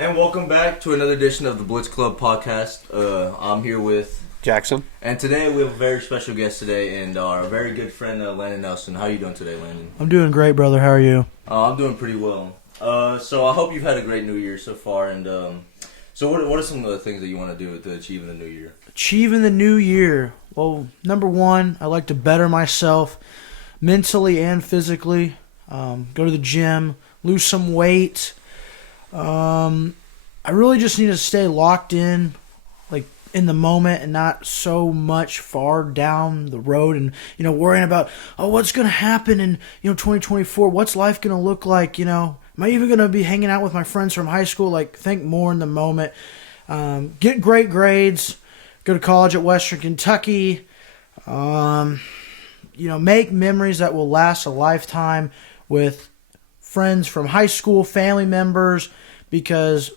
And welcome back to another edition of the Blitz Club podcast. I'm here with Jackson. And today we have a very special guest today and our very good friend, Landen Nelson. How are you doing today, Landen? I'm doing great, brother. How are you? I'm doing pretty well. So I hope you've had a great New Year so far. And so what are some of the things that you want to do to achieve in the New Year? Achieving the New Year. Well, number one, I like to better myself mentally and physically. Go to the gym, lose some weight. I really just need to stay locked in, like in the moment, and not so much far down the road and, worrying about, what's going to happen in, 2024? What's life going to look like? Am I even going to be hanging out with my friends from high school? Like, think more in the moment. Get great grades. Go to college at Western Kentucky. Make memories that will last a lifetime with friends from high school, family members, because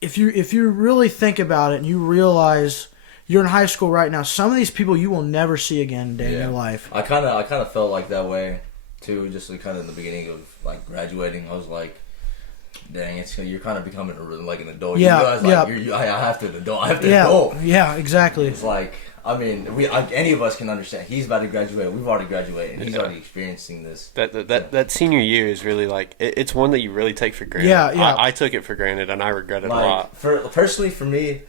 if you really think about it and you realize you're in high school right now, some of these people you will never see again in your life. I kind of felt like that way too, just kind of in the beginning of like graduating. I was like, dang, you're kind of becoming like an adult. Yeah, you realize, I have to adult. I have to adult. Yeah, exactly. It's like, I mean, any of us can understand. He's about to graduate. We've already graduated, and he's already experiencing this. That senior year is really like it's one that you really take for granted. Yeah. I took it for granted, and I regret it a lot. Personally, for me,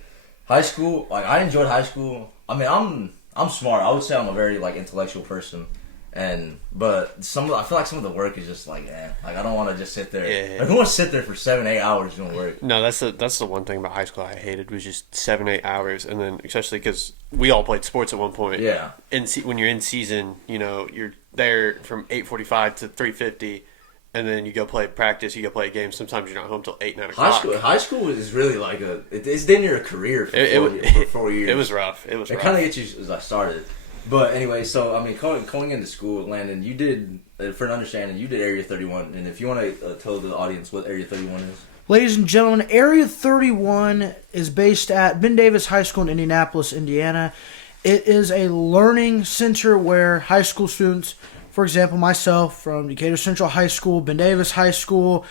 high school, like I enjoyed high school. I mean, I'm smart. I would say I'm a very intellectual person, but I feel like some of the work is just like, I don't want to just sit there. Yeah. Like, who wants to sit there for 7-8 hours doing work? No, that's the one thing about high school I hated was just 7-8 hours, and then especially because we all played sports at one point. Yeah. When you're in season, you're there from 8:45 to 3:50. And then you go play practice, you go play a game. Sometimes you're not home till 8, 9 o'clock. High school is really like it's then your career for 4 years. It was rough. It kind of gets you as I started. But anyway, so I mean, going into school, Landon, you did, for an understanding, you did Area 31. And if you want to tell the audience what Area 31 is. Ladies and gentlemen, Area 31 is based at Ben Davis High School in Indianapolis, Indiana. It is a learning center where high school students, for example, myself from Decatur Central High School, Ben Davis High School,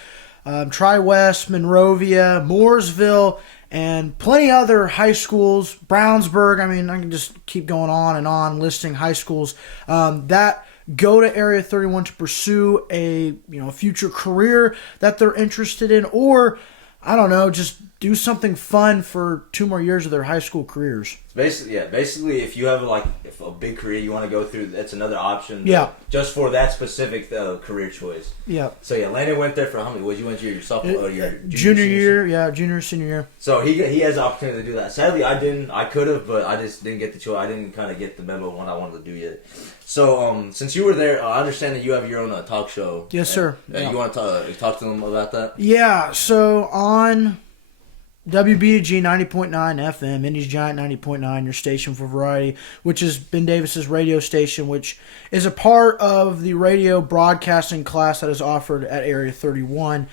Tri-West, Monrovia, Mooresville, and plenty other high schools, Brownsburg. I mean, I can just keep going on and on listing high schools that go to Area 31 to pursue a future career that they're interested in, or I don't know, just do something fun for 2 more years of their high school careers. Basically, if you have if a big career you want to go through, that's another option. Yeah. Just for that specific career choice. Yeah. So Landon went there for how many? You went to your sophomore or your junior year? Yeah, junior, senior year. So he has the opportunity to do that. Sadly, I didn't. I could have, but I just didn't get the choice. I didn't kind of get the memo of what I wanted to do yet. So since you were there, I understand that you have your own talk show. Yes, sir. You want to talk to them about that? Yeah. So on WBG 90.9 FM, Indy's Giant 90.9, your station for variety, which is Ben Davis's radio station, which is a part of the radio broadcasting class that is offered at Area 31.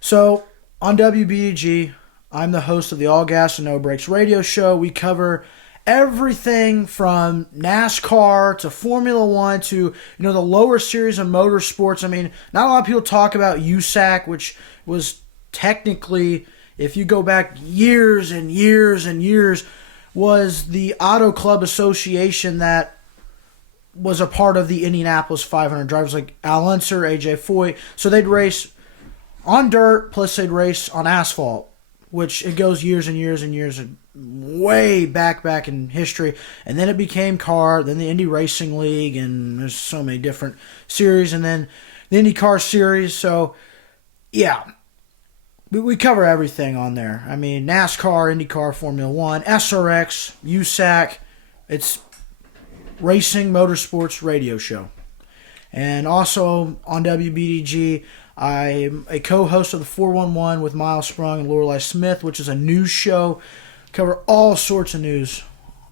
So on WBG, I'm the host of the All Gas and No Brakes radio show. We cover everything from NASCAR to Formula One to the lower series of motorsports. I mean, not a lot of people talk about USAC, which was technically, if you go back years and years and years, was the Auto Club Association that was a part of the Indianapolis 500 drivers like Al Unser, AJ Foyt. So they'd race on dirt, plus they'd race on asphalt, which it goes years and years and years, way back in history. And then it became car, then the Indy Racing League, and there's so many different series, and then the IndyCar series. So, yeah. We cover everything on there. I mean, NASCAR, IndyCar, Formula One, SRX, USAC. It's racing, motorsports radio show. And also on WBDG, I'm a co-host of the 411 with Miles Sprung and Lorelei Smith, which is a news show. Cover all sorts of news,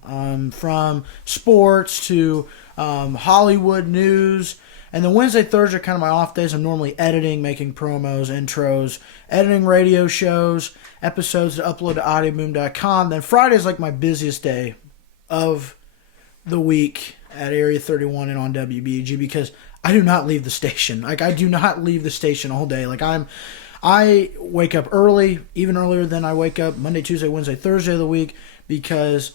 from sports to Hollywood news. And then Wednesday, Thursday are kind of my off days. I'm normally editing, making promos, intros, editing radio shows, episodes to upload to audioboom.com. Then Friday is like my busiest day of the week at Area 31 and on WBG because I do not leave the station. Like, I do not leave the station all day. Like, I'm I wake up early, even earlier than I wake up Monday, Tuesday, Wednesday, Thursday of the week, because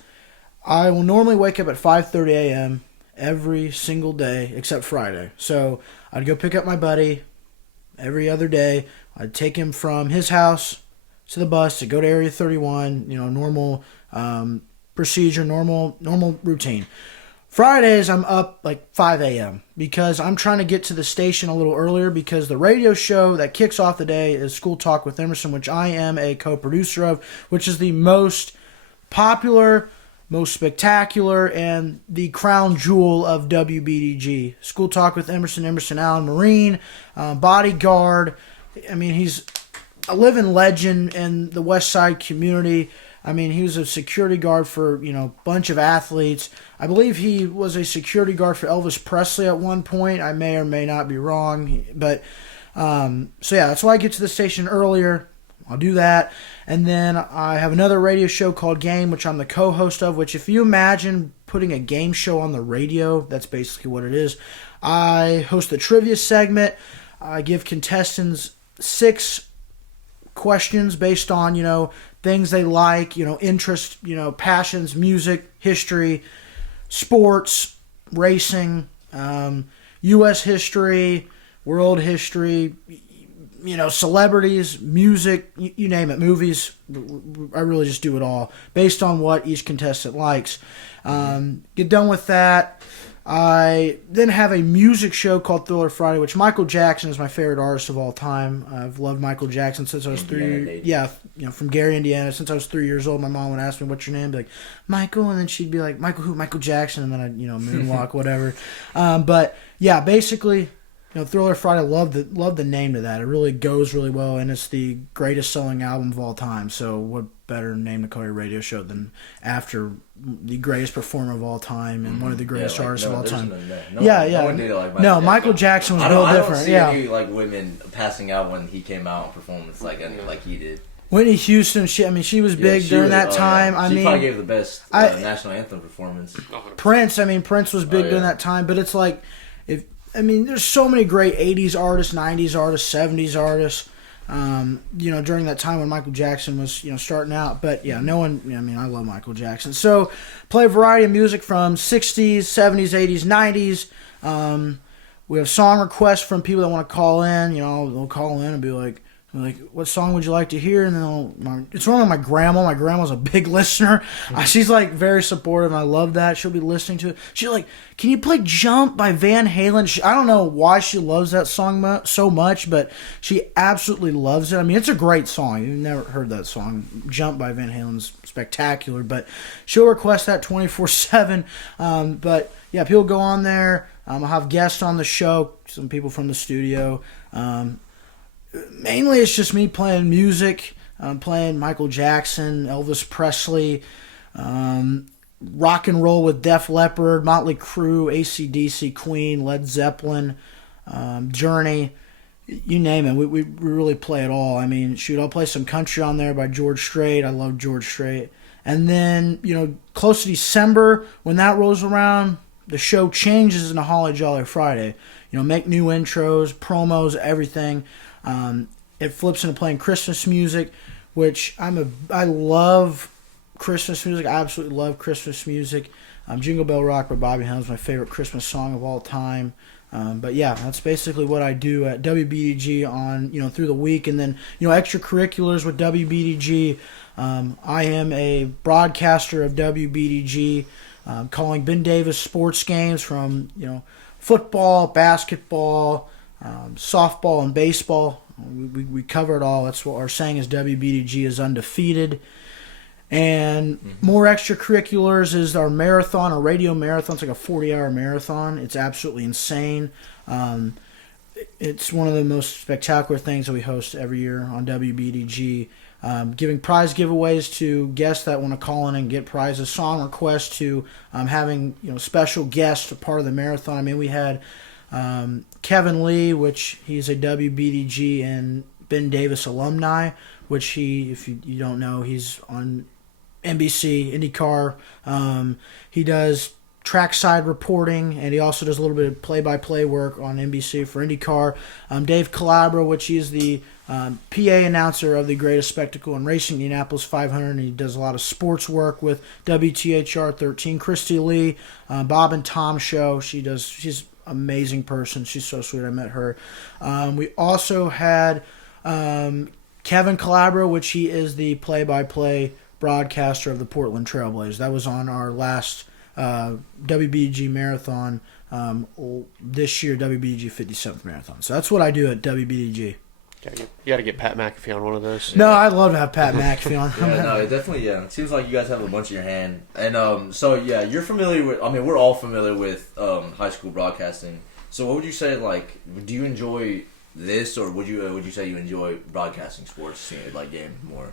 I will normally wake up at 5:30 a.m. every single day except Friday. So I'd go pick up my buddy every other day. I'd take him from his house to the bus to go to Area 31, normal procedure, normal routine. Fridays, I'm up like 5 a.m. because I'm trying to get to the station a little earlier because the radio show that kicks off the day is School Talk with Emerson, which I am a co-producer of, which is the most popular, most spectacular, and the crown jewel of WBDG. School Talk with Emerson, Allen Marine, bodyguard. I mean, he's a living legend in the West Side community. I mean, he was a security guard for, a bunch of athletes. I believe he was a security guard for Elvis Presley at one point. I may or may not be wrong. But, so yeah, that's why I get to the station earlier. I'll do that. And then I have another radio show called Game, which I'm the co-host of, which if you imagine putting a game show on the radio, that's basically what it is. I host the trivia segment. I give contestants 6 questions based on, things they like, interest, passions, music, history, sports, racing, U.S. history, world history, celebrities, music, you name it, movies. I really just do it all based on what each contestant likes. Get done with that. I then have a music show called Thriller Friday, which Michael Jackson is my favorite artist of all time. I've loved Michael Jackson since I was from Gary, Indiana. Since I was 3 years old, my mom would ask me, "What's your name?" I'd be like, "Michael," and then she'd be like, "Michael who?" "Michael Jackson," and then I'd moonwalk, whatever. But yeah, basically, Thriller Friday. Love the name to that. It really goes really well, and it's the greatest selling album of all time. So what better name to call your radio show than after the greatest performer of all time and one of the greatest artists of all time? No, Michael Jackson was real different. I don't see any women passing out when he came out and performed like he did. Whitney Houston, she was big during that time. She probably gave the best national anthem performance. Prince was big during that time, but it's like there's so many great 80s artists, 90s artists, 70s artists, during that time when Michael Jackson was, starting out. But, yeah, I love Michael Jackson. So, play a variety of music from 60s, 70s, 80s, 90s. We have song requests from people that want to call in. They'll call in and be like, what song would you like to hear? And then it's one of my grandma. My grandma's a big listener. She's very supportive, and I love that. She'll be listening to it. She's like, "Can you play Jump by Van Halen?" I don't know why she loves that song so much, but she absolutely loves it. It's a great song. You've never heard that song. Jump by Van Halen's spectacular, but she'll request that 24/7. But yeah, people go on there. I'll have guests on the show, some people from the studio. Mainly it's just me playing music. I'm playing Michael Jackson, Elvis Presley, rock and roll with Def Leppard, Motley Crue, AC/DC, Queen, Led Zeppelin, Journey, you name it. We really play it all. I'll play some country on there by George Strait. I love George Strait. And then, close to December, when that rolls around, the show changes into Holly Jolly Friday. Make new intros, promos, everything. It flips into playing Christmas music, which I love Christmas music. I absolutely love Christmas music. Jingle Bell Rock by Bobby Helms is my favorite Christmas song of all time. But yeah, that's basically what I do at WBDG on, through the week. And then, extracurriculars with WBDG. I am a broadcaster of WBDG, calling Ben Davis sports games from, football, basketball, softball, and baseball. We cover it all. That's what our saying is, WBDG is undefeated. And more extracurriculars is our marathon, our radio marathon. It's like a 40-hour marathon. It's absolutely insane. It's one of the most spectacular things that we host every year on WBDG. Giving prize giveaways to guests that want to call in and get prizes, song requests to having special guests a part of the marathon. We had Kevin Lee, which he's a WBDG and Ben Davis alumni, which he, if you don't know, he's on NBC, IndyCar. He does trackside reporting, and he also does a little bit of play-by-play work on NBC for IndyCar. Dave Calabro, which he's the PA announcer of the greatest spectacle in racing, Indianapolis 500, and he does a lot of sports work with WTHR 13. Christy Lee, Bob and Tom show. She's an amazing person. She's so sweet. I met her. We also had Kevin Calabro, which he is the play-by-play broadcaster of the Portland Trailblazers. That was on our last WBG marathon this year, WBG 57th marathon. So that's what I do at WBG. You got to get Pat McAfee on one of those. No, I'd love to have Pat McAfee on. Yeah, no, it definitely, It seems like you guys have a bunch in your hand. And so, you're familiar with, we're all familiar with high school broadcasting. So what would you say, like, do you enjoy this, or would you say you enjoy broadcasting sports, seeing it like game more?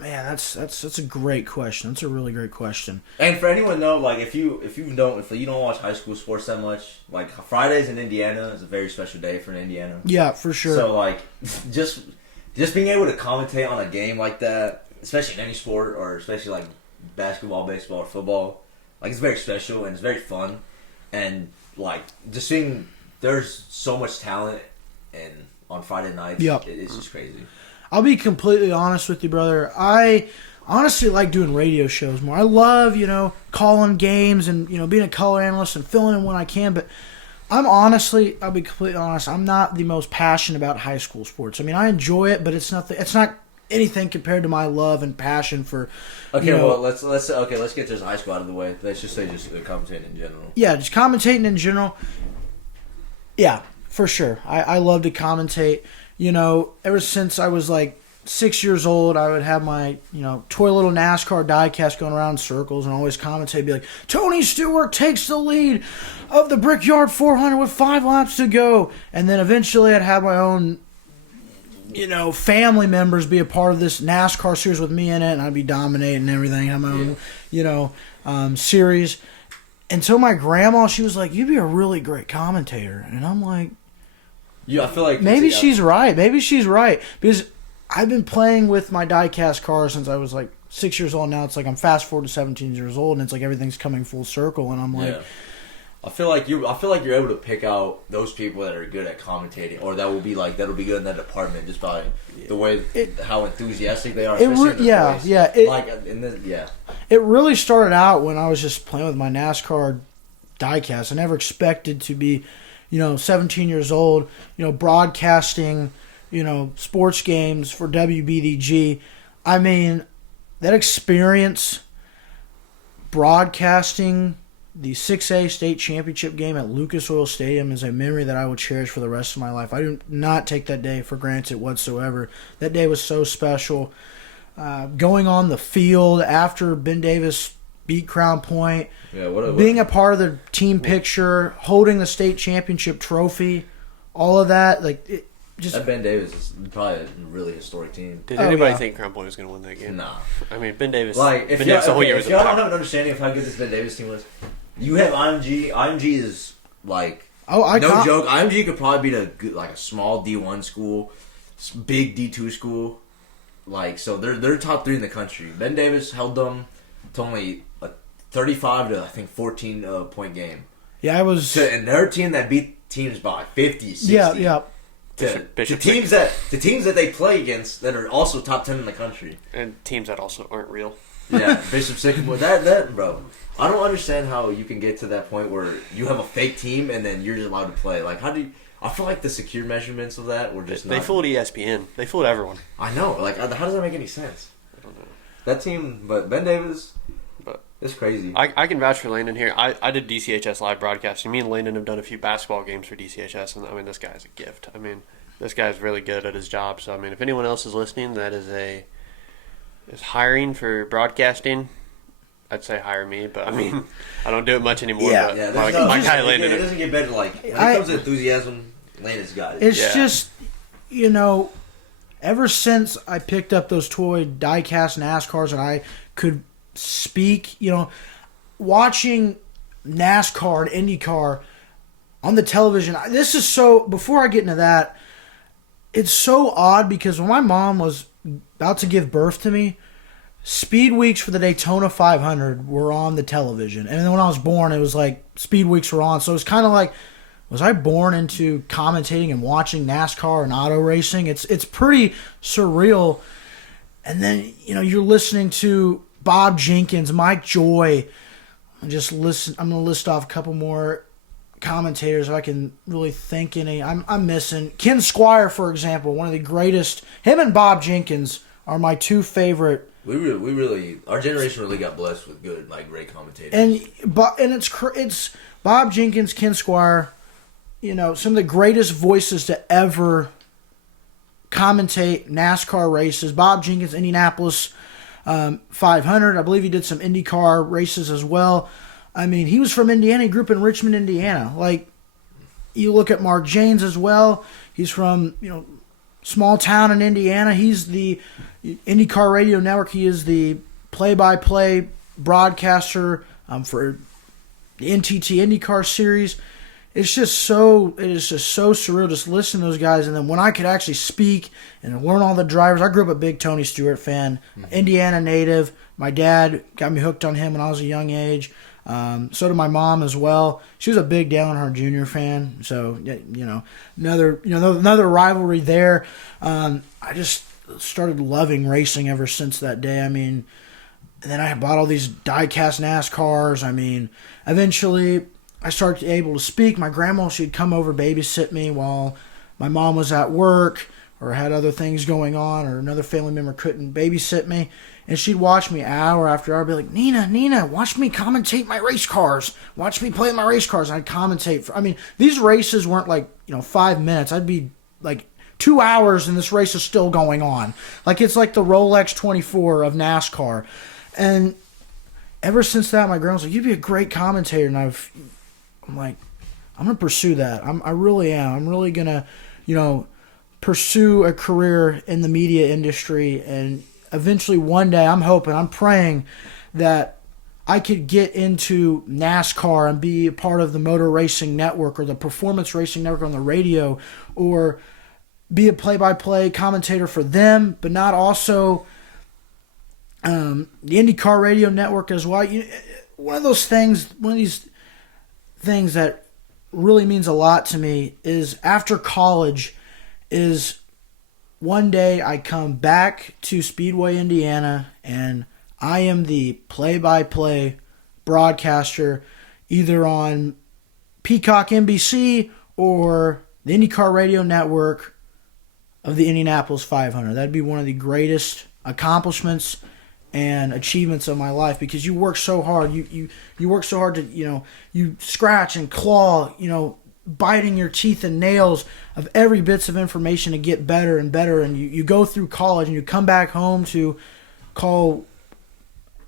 Man, that's a great question. That's a really great question. And for anyone though, like if you don't watch high school sports that much, like Fridays in Indiana is a very special day for Indiana. Yeah, for sure. So like just being able to commentate on a game like that, especially in any sport, or especially like basketball, baseball, or football, like it's very special and it's very fun. And like just seeing there's so much talent and on Friday nights, it's just crazy. I'll be completely honest with you, brother. I honestly like doing radio shows more. I love, calling games and, being a color analyst and filling in when I can. But I'll be completely honest, I'm not the most passionate about high school sports. I mean, I enjoy it, but it's not anything compared to my love and passion for. Okay, well, let's get this high school out of the way. Let's just say commentating in general. Yeah, just commentating in general. Yeah, for sure. I love to commentate. Ever since I was like 6 years old, I would have my, toy little NASCAR diecast going around in circles and always commentate, be like, Tony Stewart takes the lead of the Brickyard 400 with 5 laps to go. And then eventually I'd have my own, family members be a part of this NASCAR series with me in it, and I'd be dominating everything, have my own, series. Until my grandma, she was like, you'd be a really great commentator. And I'm like, yeah, I feel like maybe she's right. Maybe she's right, because I've been playing with my diecast cars since I was like 6 years old. Now it's like I'm fast forward to 17 years old, and it's like everything's coming full circle. And I'm like, I feel like you're able to pick out those people that are good at commentating, or that'll be good in that department just by the way how enthusiastic they are. It really started out when I was just playing with my NASCAR diecast. I never expected to be 17 years old, broadcasting, sports games for WBDG. I mean, that experience broadcasting the 6A state championship game at Lucas Oil Stadium is a memory that I will cherish for the rest of my life. I do not take that day for granted whatsoever. That day was so special. Going on the field after Ben Davis beat Crown Point, being a part of the team picture, holding the state championship trophy, all of that, that Ben Davis is probably a really historic team. Did anybody think Crown Point was going to win that game? Nah. I mean, Ben Davis. If y'all don't have an understanding of how good this Ben Davis team was, you have IMG. IMG is joke. IMG could probably beat a small D1 school, big D2 school. So they're top 3 in the country. Ben Davis held them to only a 35 to 14 point game. Yeah, I was. And their team that beat teams by 50, 60. Yeah. The teams that they play against that are also top 10 in the country, and teams that also aren't real. Yeah, Bishop Sycamore. That bro, I don't understand how you can get to that point where you have a fake team and then you're just allowed to play. Like, how do you? I feel like the secure measurements of that were just. They fooled ESPN. They fooled everyone. I know. Like, how does that make any sense? I don't know. That team, but Ben Davis. It's crazy. I can vouch for Landen here. I did DCHS live broadcasting. Me and Landen have done a few basketball games for DCHS, and this guy's a gift. This guy's really good at his job. So if anyone else is listening that is hiring for broadcasting, I'd say hire me. But I don't do it much anymore. Yeah. My guy Landen. It doesn't get better. When it comes to enthusiasm, Landen's got it. It's just ever since I picked up those toy diecast NASCARs and I could speak, watching NASCAR and IndyCar on the television. This is so, before I get into that, it's so odd because when my mom was about to give birth to me, Speed Weeks for the Daytona 500 were on the television. And then when I was born, it was like Speed Weeks were on. So it was kind of like was I born into commentating and watching NASCAR and auto racing? It's pretty surreal. And then, you're listening to Bob Jenkins, Mike Joy. I'm going to list off a couple more commentators if I can really think any. I'm missing Ken Squire, for example, one of the greatest. Him and Bob Jenkins are my two favorite. We really our generation really got blessed with good, great commentators. And it's Bob Jenkins, Ken Squire, some of the greatest voices to ever commentate NASCAR races. Bob Jenkins, Indianapolis 500. I believe he did some IndyCar races as well. I mean, he was from Indiana. He grew up in Richmond, Indiana. You look at Mark Janes as well. He's from, small town in Indiana. He's the IndyCar Radio Network. He is the play-by-play broadcaster for the NTT IndyCar series. It is just so surreal just listening to those guys. And then when I could actually speak and learn all the drivers, I grew up a big Tony Stewart fan, Indiana native. My dad got me hooked on him when I was a young age. So did my mom as well. She was a big Dale Earnhardt Jr. fan. So another rivalry there. I just started loving racing ever since that day. I mean, and then I bought all these die-cast NASCARs. I mean, eventually I started able to speak. My grandma, she'd come over babysit me while my mom was at work or had other things going on, or another family member couldn't babysit me. And she'd watch me hour after hour, be like, Nina, watch me commentate my race cars. Watch me play my race cars. And I'd commentate. These races weren't 5 minutes. I'd be 2 hours and this race is still going on. It's like the Rolex 24 of NASCAR. And ever since that, my grandma's like, you'd be a great commentator. And I'm like, I'm going to pursue that. I really am. I'm really going to, pursue a career in the media industry. And eventually one day, I'm praying that I could get into NASCAR and be a part of the Motor Racing Network or the Performance Racing Network on the radio, or be a play-by-play commentator for them, but not also the IndyCar Radio Network as well. One of these things that really means a lot to me is after college is one day I come back to Speedway, Indiana, and I am the play-by-play broadcaster either on Peacock NBC or the IndyCar Radio Network of the Indianapolis 500. That'd be one of the greatest accomplishments and achievements of my life, because you work so hard. You work so hard to, you scratch and claw, biting your teeth and nails of every bits of information to get better and better. And you go through college and you come back home to call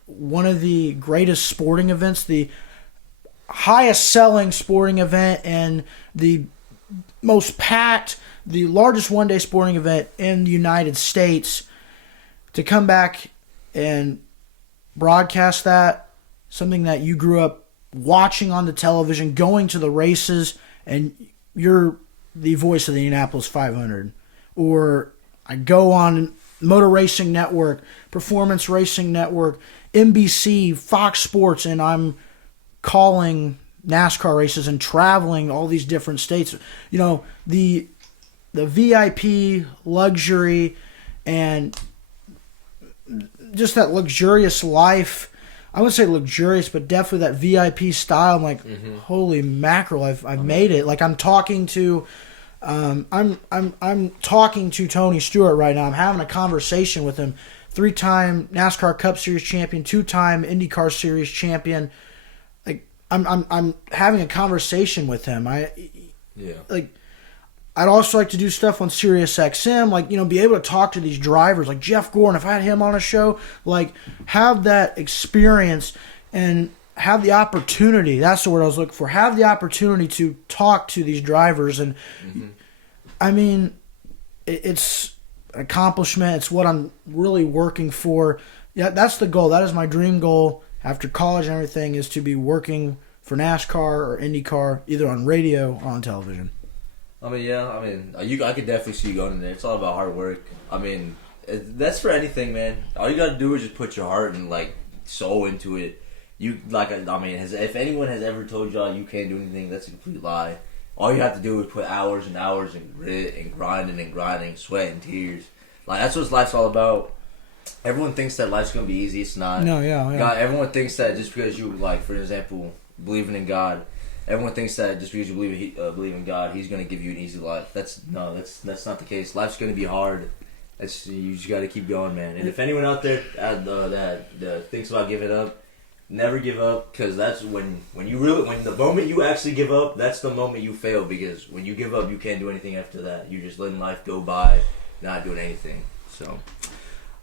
one of the greatest sporting events, the highest selling sporting event and the most packed, the largest one-day sporting event in the United States, to come back and broadcast that, something that you grew up watching on the television, going to the races, and you're the voice of the Indianapolis 500. Or I go on Motor Racing Network, Performance Racing Network, NBC, Fox Sports, and I'm calling NASCAR races and traveling all these different states. The VIP luxury and just that luxurious life. I wouldn't say luxurious, but definitely that VIP style. I'm like, holy mackerel! I've made it. I'm talking to, I'm talking to Tony Stewart right now. I'm having a conversation with him. 3-time NASCAR Cup Series champion, 2-time IndyCar Series champion. I'm having a conversation with him. I'd also like to do stuff on Sirius XM, be able to talk to these drivers, like Jeff Gordon. If I had him on a show, have that experience and have the opportunity. That's the word I was looking for. Have the opportunity to talk to these drivers. And, it's an accomplishment. It's what I'm really working for. Yeah, that's the goal. That is my dream goal after college and everything, is to be working for NASCAR or IndyCar, either on radio or on television. I could definitely see you going in there. It's all about hard work. That's for anything, man. All you gotta do is just put your heart and soul into it. If anyone has ever told y'all you can't do anything, that's a complete lie. all you have to do is put hours and hours and grit and grinding, sweat and tears. Like, that's what life's all about. Everyone thinks that life's gonna be easy. It's not. No, yeah. God, everyone thinks that just because you, like, for example, believing in God, everyone thinks that just because you believe in God, He's gonna give you an easy life. That's not the case. Life's gonna be hard. You just got to keep going, man. And if anyone out there that thinks about giving up, never give up, because that's when the moment you actually give up, that's the moment you fail. Because when you give up, you can't do anything after that. You're just letting life go by, not doing anything. So,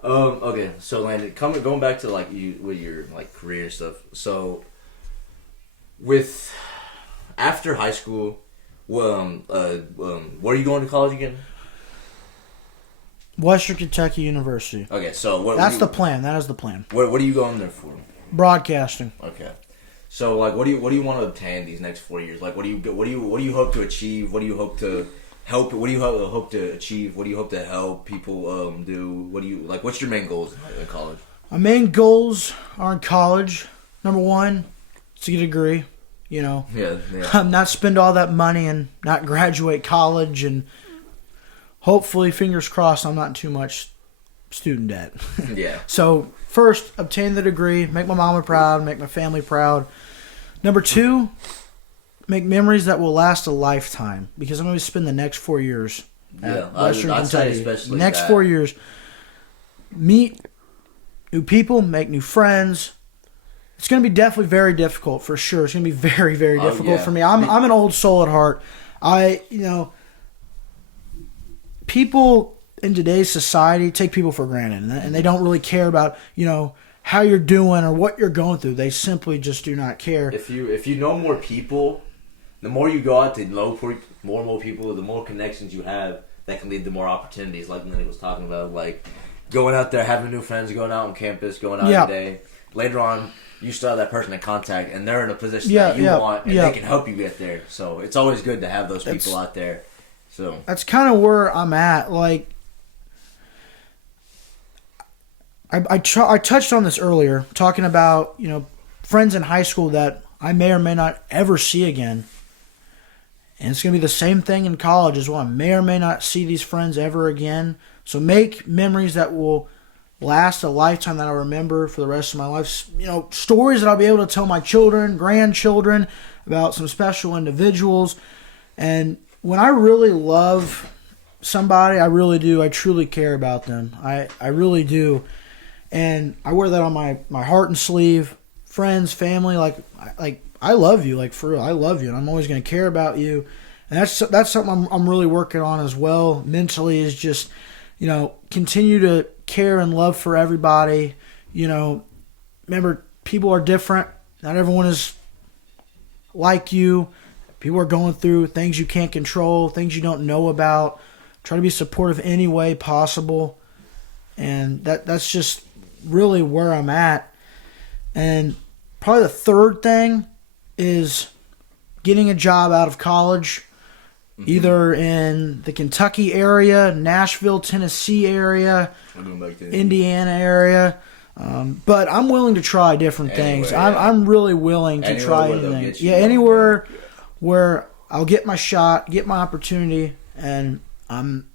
okay. So Landon, going back to like you with your like career stuff. So, with after high school, where are you going to college again? Western Kentucky University. Okay, so that's the plan. That is the plan. What are you going there for? Broadcasting. Okay, so like, what do you want to obtain these next 4 years? Like, what do you hope to achieve? What do you hope to help? What do you hope to achieve? What do you hope to help people do? What do you like? What's your main goals in college? My main goals are in college. Number one, to get a degree. You know. Yeah. Not spend all that money and not graduate college and. Hopefully, fingers crossed, I'm not in too much student debt. Yeah. So, first, obtain the degree, make my mama proud, make my family proud. Number two, make memories that will last a lifetime, because I'm going to spend the next 4 years at Western Kentucky. Next 4 years, meet new people, make new friends. It's going to be definitely very difficult, for sure. It's going to be very, very difficult for me. I'm an old soul at heart. People in today's society take people for granted, and they don't really care about, how you're doing or what you're going through. They simply just do not care. If you know more people, the more you go out to know more and more people, the more connections you have that can lead to more opportunities, like Lenny was talking about, like going out there, having new friends, going out on campus, going out every day. Later on, you still have that person in contact, and they're in a position that you want, and they can help you get there. So it's always good to have those people out there. So that's kind of where I'm at. Like, I touched on this earlier, talking about, friends in high school that I may or may not ever see again. And it's going to be the same thing in college as well. I may or may not see these friends ever again. So make memories that will last a lifetime, that I'll remember for the rest of my life. Stories that I'll be able to tell my children, grandchildren, about some special individuals. And when I really love somebody, I really do. I truly care about them. I really do. And I wear that on my heart and sleeve. Friends, family, like I love you, like for real. I love you, and I'm always going to care about you. And that's something I'm really working on as well. Mentally, is just continue to care and love for everybody. Remember, people are different. Not everyone is like you. People are going through things you can't control, things you don't know about. Try to be supportive any way possible. And that's just really where I'm at. And probably the third thing is getting a job out of college, either in the Kentucky area, Nashville, Tennessee area, Indiana area. But I'm willing to try different things. I'm really willing to try anything. Anywhere where I'll get my shot, get my opportunity, and I'm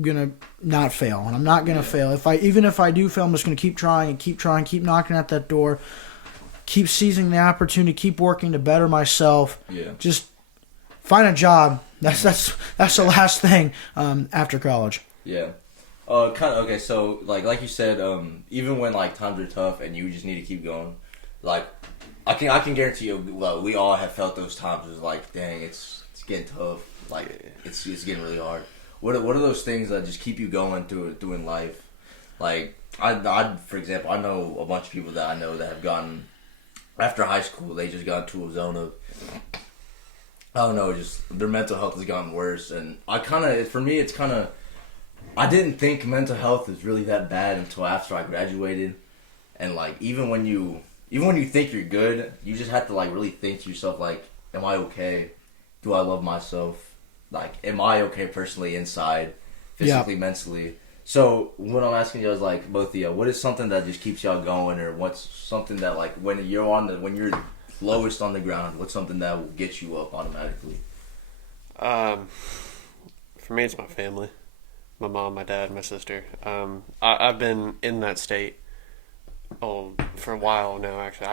gonna not fail. And I'm not gonna fail. Even if I do fail, I'm just gonna keep trying, keep knocking at that door, keep seizing the opportunity, keep working to better myself. Yeah. Just find a job. That's the last thing after college. Yeah. Okay. So like you said, even when like times are tough and you just need to keep going, like. I can guarantee you, we all have felt those times. It's like, dang, it's getting tough. Like, it's getting really hard. What are those things that just keep you going through in life? Like, I for example, I know a bunch of people that I know that have gotten after high school. They just got into a zone of, I don't know, just their mental health has gotten worse. And for me, it's kind of, I didn't think mental health was really that bad until after I graduated. And like, even when you think you're good, you just have to like really think to yourself, like, am I okay? Do I love myself? Like, am I okay personally inside, physically, mentally? So what I'm asking you is like, both of you, what is something that just keeps y'all going, or what's something that like when you're lowest on the ground, what's something that will get you up automatically? For me, it's my family. My mom, my dad, my sister. I've been in that state for a while now. Actually,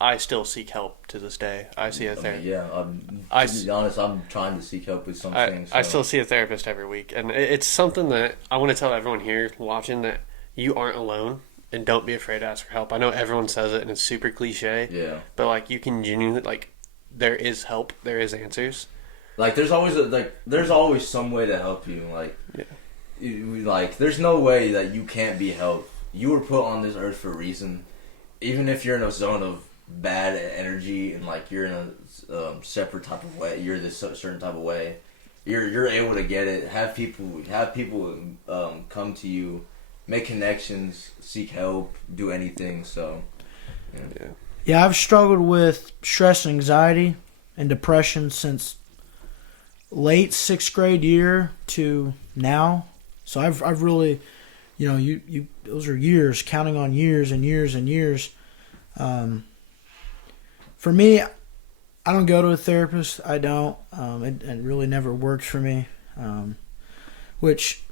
I still seek help to this day. I see a therapist. To be honest, I'm trying to seek help with some things. So. I still see a therapist every week, and it's something that I want to tell everyone here watching that you aren't alone, and don't be afraid to ask for help. I know everyone says it, and it's super cliche. Yeah. But like, you can genuinely there is help, there is answers. Like, there's always some way to help you. Like, there's no way that you can't be helped. You were put on this earth for a reason. Even if you're in a zone of bad energy and like you're in a separate type of way, you're this certain type of way, you're able to get it. Have people come to you, make connections, seek help, do anything. So, yeah, I've struggled with stress and anxiety and depression since late 6th grade year to now. So I've really, you those are years, counting on years and years and years. For me, I don't go to a therapist. I don't. It really never worked for me. Which,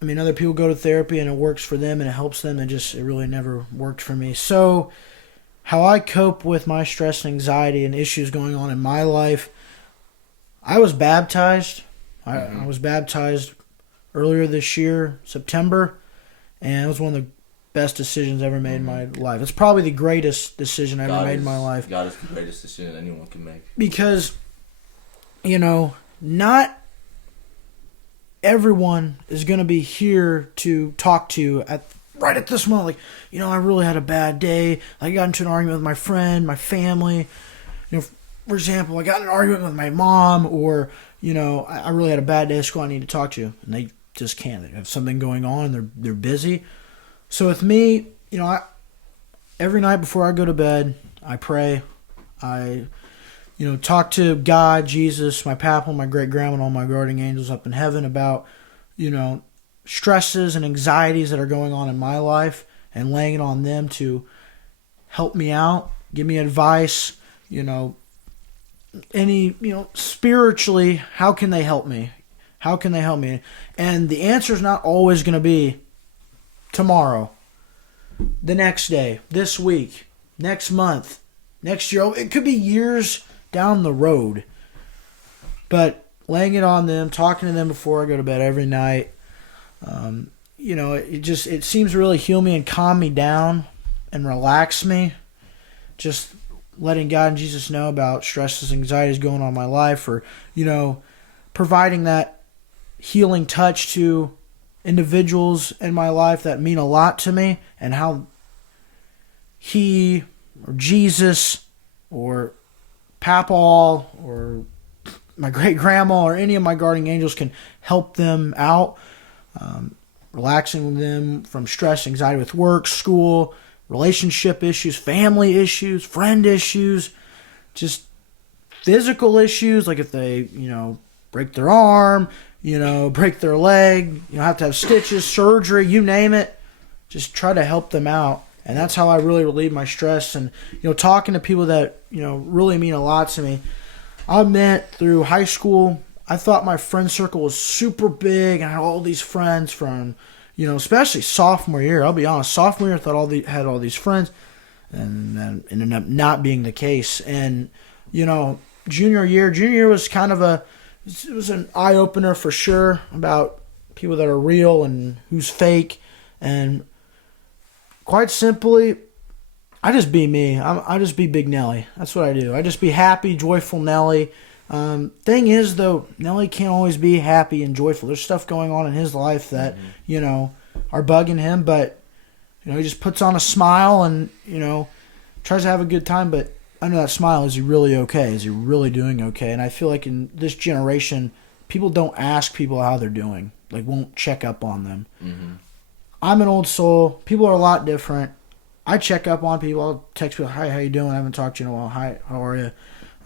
I mean, other people go to therapy and it works for them and it helps them. It really never worked for me. So, how I cope with my stress and anxiety and issues going on in my life, I was baptized. I was baptized earlier this year, September, and it was one of the best decisions ever made in my life. It's probably the greatest decision I ever made in my life. God is the greatest decision anyone can make. Because, not everyone is going to be here to talk to you right at this moment. Like, I really had a bad day. I got into an argument with my friend, my family. For example, I got in an argument with my mom, or, I really had a bad day at school. I need to talk to you. And they just can't. They have something going on. They're busy. So with me, every night before I go to bed, I pray. I, talk to God, Jesus, my papa, my great-grandma, and all my guardian angels up in heaven about, stresses and anxieties that are going on in my life, and laying it on them to help me out, give me advice, spiritually, how can they help me? How can they help me? And the answer is not always going to be tomorrow, the next day, this week, next month, next year. It could be years down the road. But laying it on them, talking to them before I go to bed every night, it seems to really heal me and calm me down and relax me. Just letting God and Jesus know about stresses, anxieties going on in my life, or, providing that healing touch to individuals in my life that mean a lot to me, and how he or Jesus or Papa or my great-grandma or any of my guardian angels can help them out, relaxing them from stress, anxiety with work, school, relationship issues, family issues, friend issues, just physical issues, like if they, break their arm, break their leg, have to have stitches, surgery, you name it. Just try to help them out. And that's how I really relieve my stress. And, talking to people that, really mean a lot to me. I met through high school. I thought my friend circle was super big. And I had all these friends from, especially sophomore year. I'll be honest. Sophomore year, I thought had all these friends. And then ended up not being the case. And, junior year was kind of it was an eye-opener for sure about people that are real and who's fake. And quite simply, I just be me. I just be Big Nelly. That's what I do. I just be happy, joyful Nelly. Thing is, though, Nelly can't always be happy and joyful. There's stuff going on in his life that, are bugging him. But, he just puts on a smile and, tries to have a good time. But under that smile, is he really okay? Is he really doing okay? And I feel like in this generation, people don't ask people how they're doing. Like, won't check up on them. Mm-hmm. I'm an old soul. People are a lot different. I check up on people. I'll text people, hi, how you doing? I haven't talked to you in a while. Hi, how are you?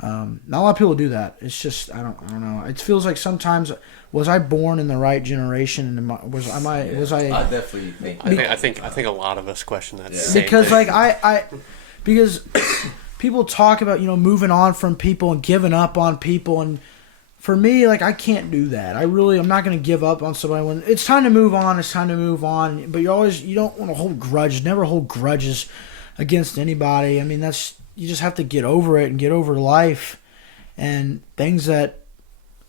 Not a lot of people do that. It's just, I don't know. It feels like sometimes, was I born in the right generation? And I definitely think. I think a lot of us question that. Yeah. Because because people talk about, moving on from people and giving up on people, and for me, like, I can't do that. I'm not going to give up on somebody when it's time to move on. It's time to move on. But you don't want to hold grudges. Never hold grudges against anybody. I mean, you just have to get over it and get over life and things that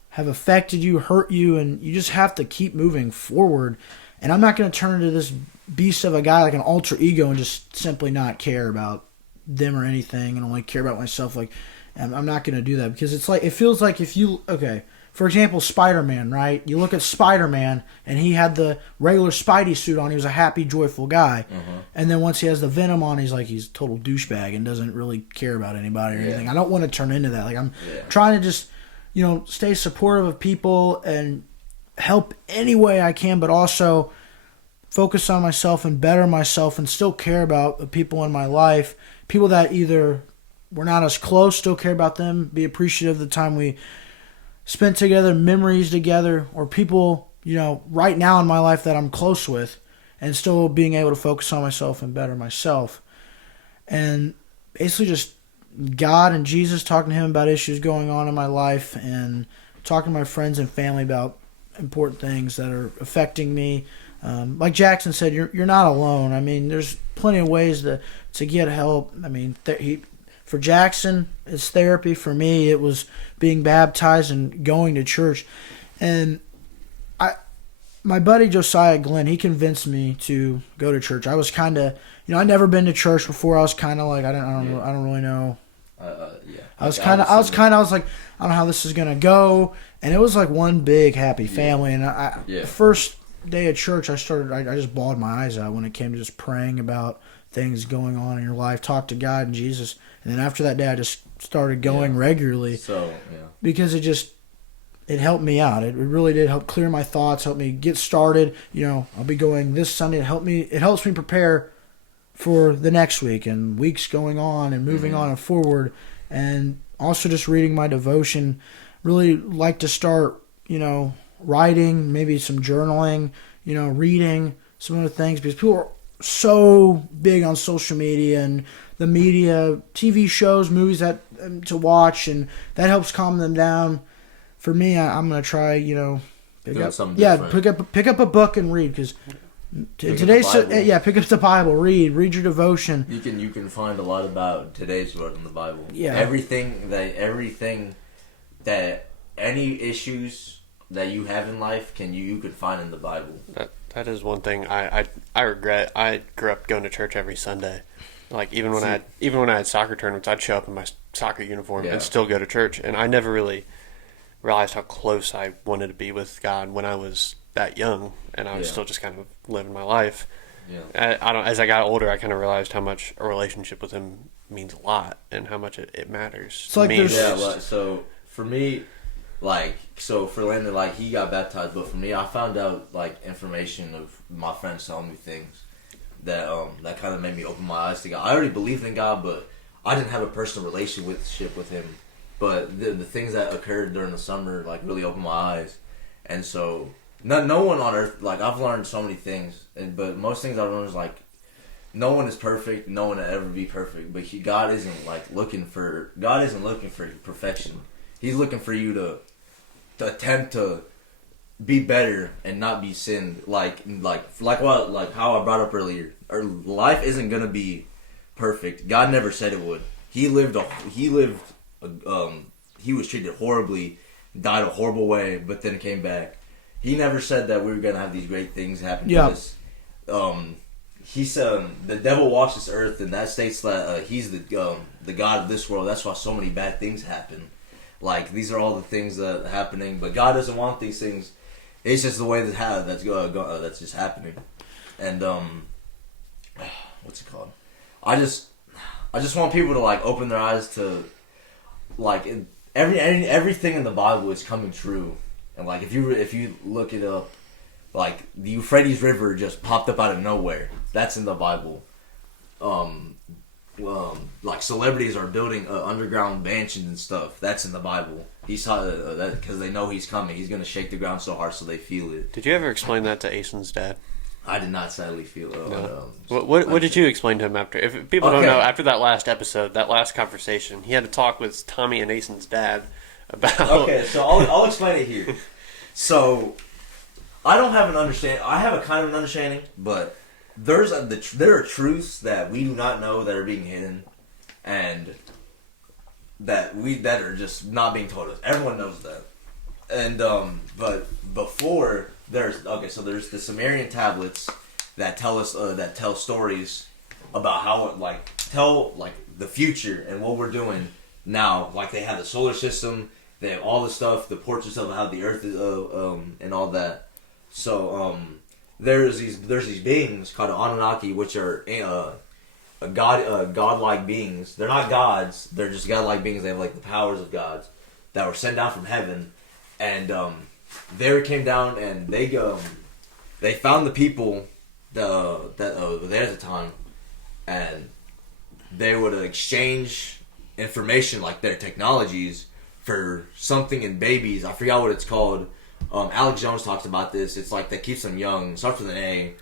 have affected you, hurt you, and you just have to keep moving forward. And I'm not going to turn into this beast of a guy, like an alter ego, and just simply not care about them or anything and only care about myself. Like, I'm not going to do that, because it feels like for example, Spider-Man, right? You look at Spider-Man and he had the regular Spidey suit on. He was a happy, joyful guy. Mm-hmm. And then once he has the Venom on, he's a total douchebag and doesn't really care about anybody or anything. I don't want to turn into that. Like, I'm trying to just, stay supportive of people and help any way I can, but also focus on myself and better myself and still care about the people in my life. People that either we're not as close, still care about them, be appreciative of the time we spent together, memories together, or people, right now in my life that I'm close with, and still being able to focus on myself and better myself. And basically just God and Jesus, talking to him about issues going on in my life, and talking to my friends and family about important things that are affecting me. Like Jackson said, you're not alone. I mean, there's plenty of ways to get help. I mean, for Jackson, it's therapy. For me, it was being baptized and going to church. And my buddy Josiah Glenn, he convinced me to go to church. I was kind of, I'd never been to church before. I was kind of like, I don't really know. I was like, I don't know how this is gonna go. And it was like one big happy family. And the first day of church, I just bawled my eyes out when it came to just praying about things going on in your life, talk to God and Jesus. And then after that day, I just started going regularly. Because it helped me out. It really did help clear my thoughts, help me get started. I'll be going this Sunday. It helps me prepare for the next week and weeks going on and moving on and forward. And also just reading my devotion. Really like to start, writing, maybe some journaling, reading some other things, because people are so big on social media and the media, TV shows, movies that to watch, and that helps calm them down. For me, I'm gonna try, pick up a book and read, because today's pick up the Bible, read your devotion. You can find a lot about today's world in the Bible. Yeah, everything that any issues that you have in life you could find in the Bible. That is one thing I regret. I grew up going to church every Sunday. Like even when I had soccer tournaments, I'd show up in my soccer uniform and still go to church. And I never really realized how close I wanted to be with God when I was that young, and I was still just kind of living my life. Yeah. As I got older, I kind of realized how much a relationship with Him means a lot, and how much it matters to me. So for me, for Landen, he got baptized, but for me, I found out information of my friends telling me things that kind of made me open my eyes to God. I already believed in God, but I didn't have a personal relationship with Him. But the things that occurred during the summer really opened my eyes, and so no one on earth, I've learned so many things, but most things I've learned is no one is perfect, no one will ever be perfect, but God isn't looking for perfection. He's looking for you to attempt to be better and not be sinned. How I brought up earlier, our life isn't gonna be perfect. God never said it would. He was treated horribly, died a horrible way, but then came back. He never said that we were gonna have these great things happen to us. He said the devil walks this earth, and that states that he's the God of this world. That's why so many bad things happen. These are all the things that are happening, but God doesn't want these things. It's just the way that's just happening. And what's it called? I just want people to open their eyes to everything in the Bible is coming true. And if you look it up, the Euphrates River just popped up out of nowhere. That's in the Bible. Celebrities are building underground mansions and stuff. That's in the Bible. He saw that because they know He's coming. He's gonna shake the ground so hard so they feel it. Did you ever explain that to Asen's dad? I did not sadly feel it. No. What did you explain to him after? If people don't know, after that last episode, that last conversation, he had to talk with Tommy and Asen's dad about. Okay, so I'll explain it here. So I don't have an understanding. I have a kind of an understanding, but there are truths that we do not know that are being hidden, and that are just not being told us. Everyone knows that, and but before there's the Sumerian tablets that tell us that tell stories about how it tell the future and what we're doing now. Like they have the solar system, they have all the stuff, the portraits of how the Earth is, and all that. So there's these beings called Anunnaki, which are godlike beings. They're not gods. They're just godlike beings. They have the powers of gods that were sent down from heaven, and they came down and they found the people that were there at the time, and they would exchange information like their technologies for something in babies. I forgot what it's called. Alex Jones talks about this. It's that keeps them young. It starts with an A.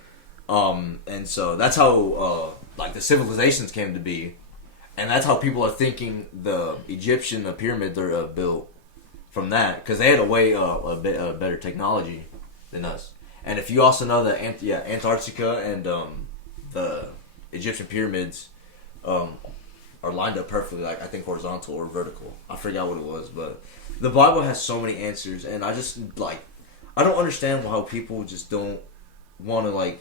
And so that's how the civilizations came to be, and that's how people are thinking the Egyptian pyramids are built from that, because they had a better technology than us. And if you also know that Antarctica and the Egyptian pyramids are lined up perfectly, I think horizontal or vertical. I forgot what it was, but the Bible has so many answers, and I just I don't understand how people just don't want to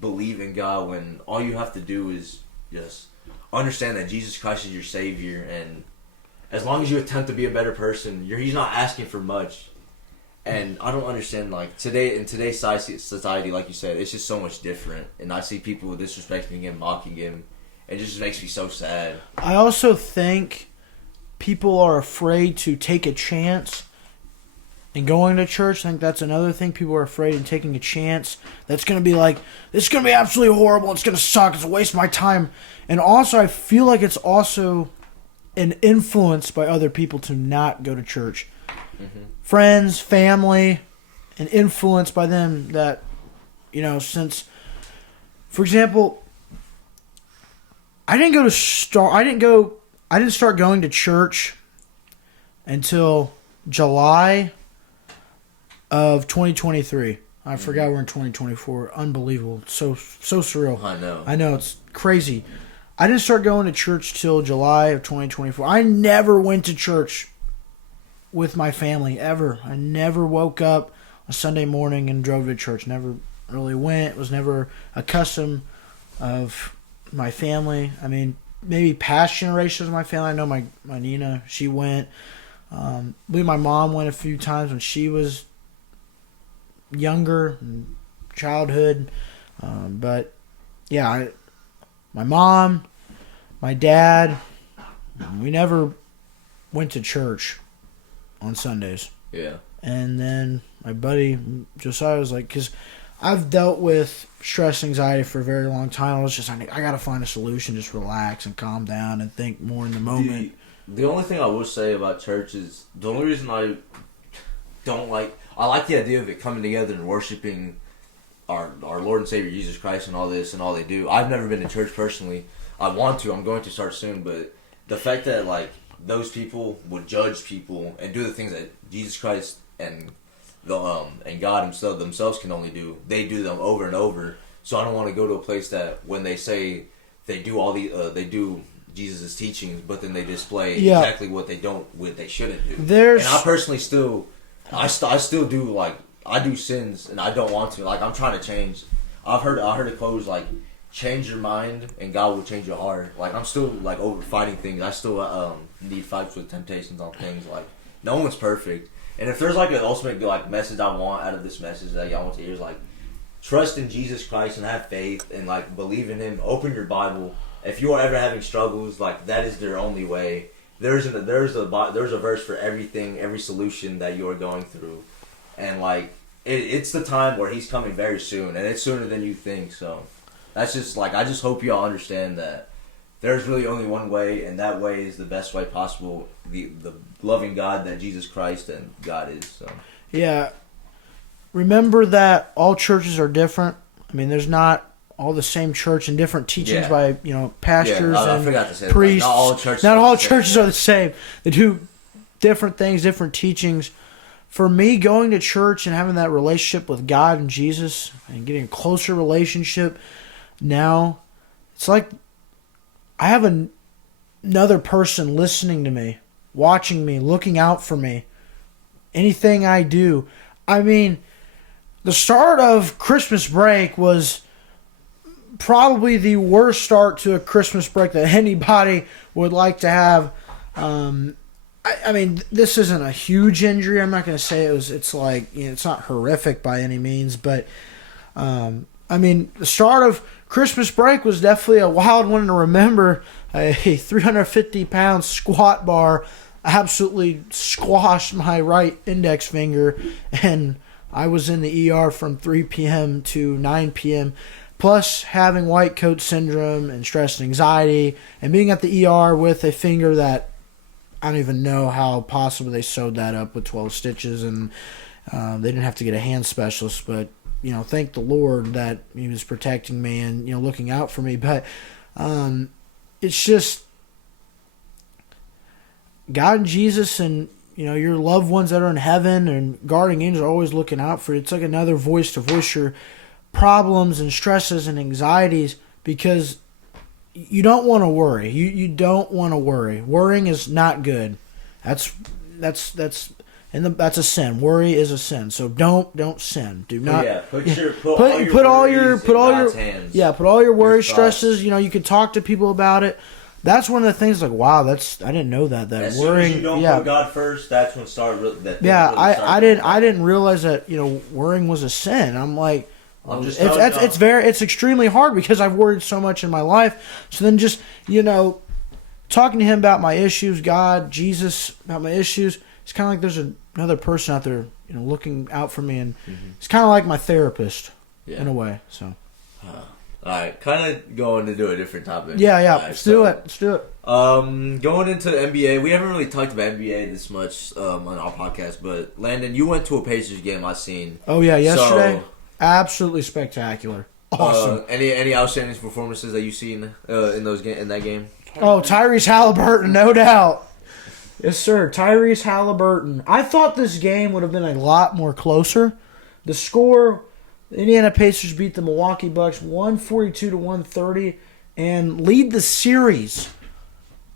believe in God when all you have to do is just understand that Jesus Christ is your Savior, and as long as you attempt to be a better person, He's not asking for much. And I don't understand in today's society, like you said, it's just so much different, and I see people disrespecting Him, mocking Him. It just makes me so sad. I also think people are afraid to take a chance in going to church. I think that's another thing. People are afraid of taking a chance. That's going to be this is going to be absolutely horrible. It's going to suck. It's a waste of my time. And also, I feel like it's also an influence by other people to not go to church. Mm-hmm. Friends, family, and influence by them that, since, for example, I didn't start going to church until July of 2023. I forgot we're in 2024. Unbelievable. So surreal. I know, it's crazy. I didn't start going to church till July of 2024. I never went to church with my family, ever. I never woke up a Sunday morning and drove to church. Never really went. Was never a custom of my family. I mean, maybe past generations of my family. I know my Nina, she went. I believe my mom went a few times when she was younger, childhood. But yeah, my mom, my dad, we never went to church on Sundays. Yeah. And then my buddy Josiah was because I've dealt with stress, anxiety for a very long time. I was just I got to find a solution, just relax and calm down and think more in the moment. The only thing I will say about church is the only reason I like the idea of it coming together and worshiping our Lord and Savior Jesus Christ and all this and all they do. I've never been to church personally. I want to. I'm going to start soon, but the fact that those people would judge people and do the things that Jesus Christ and and God themselves can only do. They do them over and over. So I don't want to go to a place that when they say they do all they do Jesus' teachings, but then they display exactly what they shouldn't do. And I personally still do I do sins and I don't want to. I'm trying to change. I heard a quote was change your mind and God will change your heart. I'm still over fighting things. I still need fights with temptations on things. No one's perfect. And if there's an ultimate message I want out of this message that y'all want to hear is trust in Jesus Christ and have faith and believe in Him. Open your Bible. If you are ever having struggles, that is their only way. There's a verse for everything, every solution that you are going through, and it's the time where He's coming very soon, and it's sooner than you think. So that's just I just hope y'all understand that there's really only one way, and that way is the best way possible. The loving God that Jesus Christ and God is. So yeah, remember that all churches are different. I mean, there's not all the same church and different teachings by pastors and I forgot to say priests. Not all churches are the same. They do different things, different teachings. For me, going to church and having that relationship with God and Jesus and getting a closer relationship now, it's like I have another person listening to me, watching me, looking out for me. Anything I do. I mean, the start of Christmas break was probably the worst start to a Christmas break that anybody would like to have. I mean, this isn't a huge injury. I'm not going to say it's like, it's not horrific by any means, but I mean, the start of Christmas break was definitely a wild one to remember. A 350-pound squat bar absolutely squashed my right index finger, and I was in the ER from 3 p.m. to 9 p.m., plus having white coat syndrome and stress and anxiety, and being at the ER with a finger that I don't even know how possible they sewed that up with 12 stitches, and they didn't have to get a hand specialist, but, thank the Lord that he was protecting me and, looking out for me. But it's just God and Jesus and, your loved ones that are in heaven and guarding angels are always looking out for you. It's like another voice to voice your problems and stresses and anxieties, because you don't want to worry. You don't want to worry. Worrying is not good. That's a sin. Worry is a sin. So don't sin. Do not. Put all your worry, stresses. You can talk to people about it. That's one of the things. Like, wow, I didn't know that as worrying. Soon as you don't put God first, that's when I didn't realize that worrying was a sin. I'm like. It's extremely hard because I've worried so much in my life. So then just, talking to him about my issues, God, Jesus, about my issues, it's kind of like there's another person out there, looking out for me. And it's kind of like my therapist in a way. So, all right, kind of going to do a different topic. Yeah. Let's do it. Going into the NBA, we haven't really talked about NBA this much on our podcast, but Landon, you went to a Pacers game I seen. Oh, yeah, yesterday? So, absolutely spectacular. Awesome. Any outstanding performances that you've seen in that game? Oh, Tyrese Halliburton, no doubt. Yes, sir. Tyrese Halliburton. I thought this game would have been a lot more closer. The score, the Indiana Pacers beat the Milwaukee Bucks 142-130 and lead the series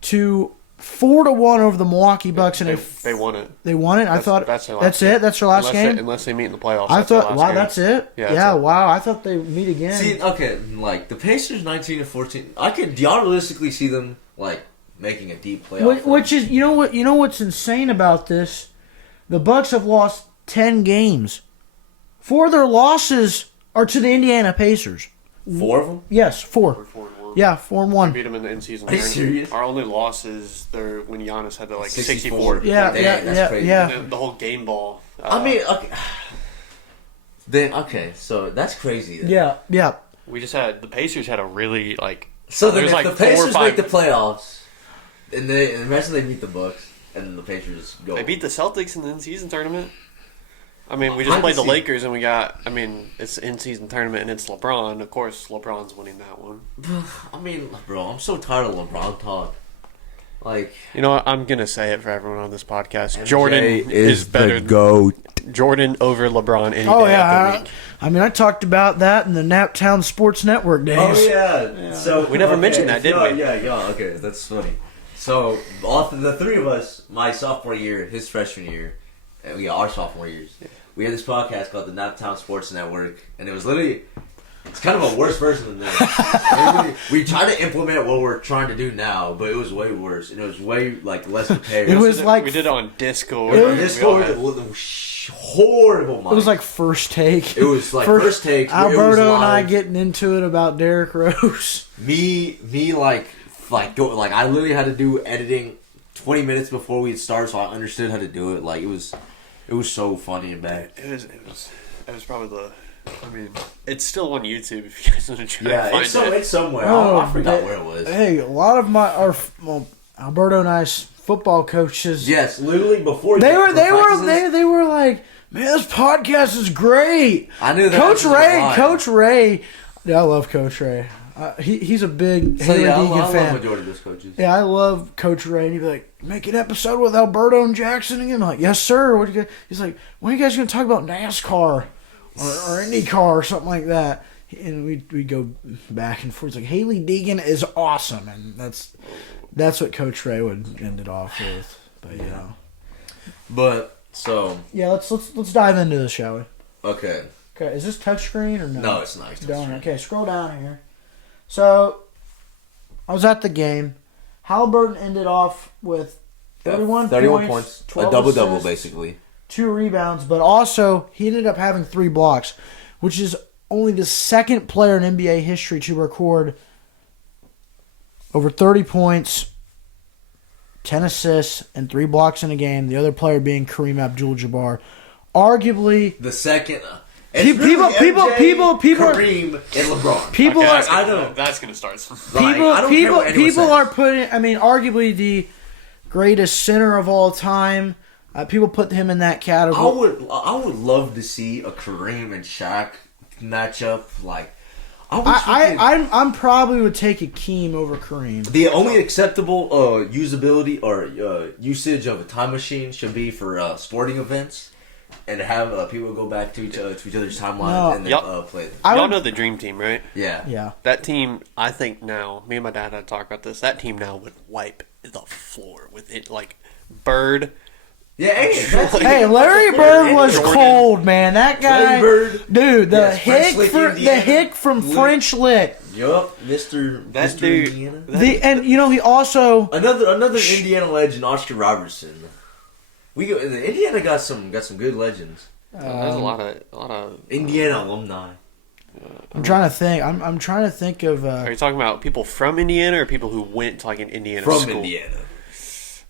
to 4-1 over the Milwaukee Bucks. And they won it. They won it? That's it? That's their last game? Unless they meet in the playoffs. I thought, wow, game. That's it? Yeah, wow. I thought they meet again. See, okay, like, the Pacers 19-14, do y'all realistically see them, like, making a deep playoff? Which is, what's insane about this? The Bucks have lost 10 games. 4 of their losses are to the Indiana Pacers. 4 of them? Yes, 4. We're 4-1. Yeah, 4-1. We beat them in the in-season tournament. Are you serious? Our only loss is when Giannis had the 64. Yeah, that's crazy. Yeah. The whole game ball. Okay, so that's crazy. Then. Yeah. We just had the Pacers had a really So then if the Pacers make the playoffs, and imagine they beat the Bucks, and then the Pacers go. They beat the Celtics in the in-season tournament. I mean, we just played the Lakers, and we got. I mean, it's the in-season tournament, and it's LeBron. Of course, LeBron's winning that one. I mean, bro, I'm so tired of LeBron talk. Like, you know what? I'm gonna say it for everyone on this podcast. MJ Jordan is better. The GOAT. Jordan over LeBron any day of the week. I mean, I talked about that in the Naptown Sports Network days. Oh yeah. So we never mentioned that, did we? Yeah. Okay, that's funny. So all the 3 of us, my sophomore year, his freshman year, and we got our sophomore years. Yeah. We had this podcast called the Naptown Sports Network, and it was literally, it's kind of a worse version than this. We tried to implement what we're trying to do now, but it was way worse, and it was way less prepared. We did it on Discord. Horrible. Mike. It was like First Take. It was like First Take. Alberto and I getting into it about Derrick Rose. Me, I literally had to do editing 20 minutes before we'd start, so I understood how to do it. Like, it was so funny and bad. It was probably the. I mean, it's still on YouTube if you guys want to try to find it. It's somewhere. Oh, I forgot where it was. Hey, a lot of Alberto and I's football coaches. Yes, literally before they were like, man, this podcast is great. I knew that. Coach Ray. Yeah, I love Coach Ray. He's a big So Haley yeah, Deegan I love fan. majority of those coaches. Yeah, I love Coach Ray. And he'd be like, make an episode with Alberto and Jackson again. I'm like, yes, sir. What do you guys? He's like, when are you guys going to talk about NASCAR or IndyCar or something like that? And we go back and forth. It's like, Haley Deegan is awesome. And that's what Coach Ray would end it off with. But, yeah. But, so. Yeah, let's dive into this, shall we? Okay. Okay, is this touchscreen or no? No, it's not. It's Don't. touchscreen. Okay, scroll down here. So, I was at the game. Halliburton ended off with 31 points, 12 a double-double, assists, basically. 2 rebounds, but also he ended up having 3 blocks, which is only the second player in NBA history to record over 30 points, 10 assists, and 3 blocks in a game. The other player being Kareem Abdul-Jabbar. Arguably, The second. People Kareem are- and LeBron. people Okay, are I don't- that's gonna start some. Like, I don't care what anyone people says. are putting. I mean, arguably the greatest center of all time. People put him in that category. I would love to see a Kareem and Shaq matchup. Like, I wish we could- I'm probably would take Akeem over Kareem. the only acceptable usability or usage of a time machine should be for sporting events, and have people go back to each other's timeline No. and then Yup. play them. I Y'all would- know the Dream Team, right? Yeah. Yeah. That team, I think now, me and my dad had to talk about this. That team now would wipe the floor with it, like Bird. Yeah. Hey, Larry Bird was Jordan. cold, man. That guy, Larry Bird. dude. The Yes, French hick Lick, the Indiana. hick from French Lick. Yup, Mr. That Mr. dude- Indiana. And you know he also Another Indiana legend, Oscar Robertson. Indiana got some good legends. There's a lot of. Indiana alumni. I'm trying to think. I'm trying to think of. Are you talking about people from Indiana or people who went to like an Indiana From school? Indiana.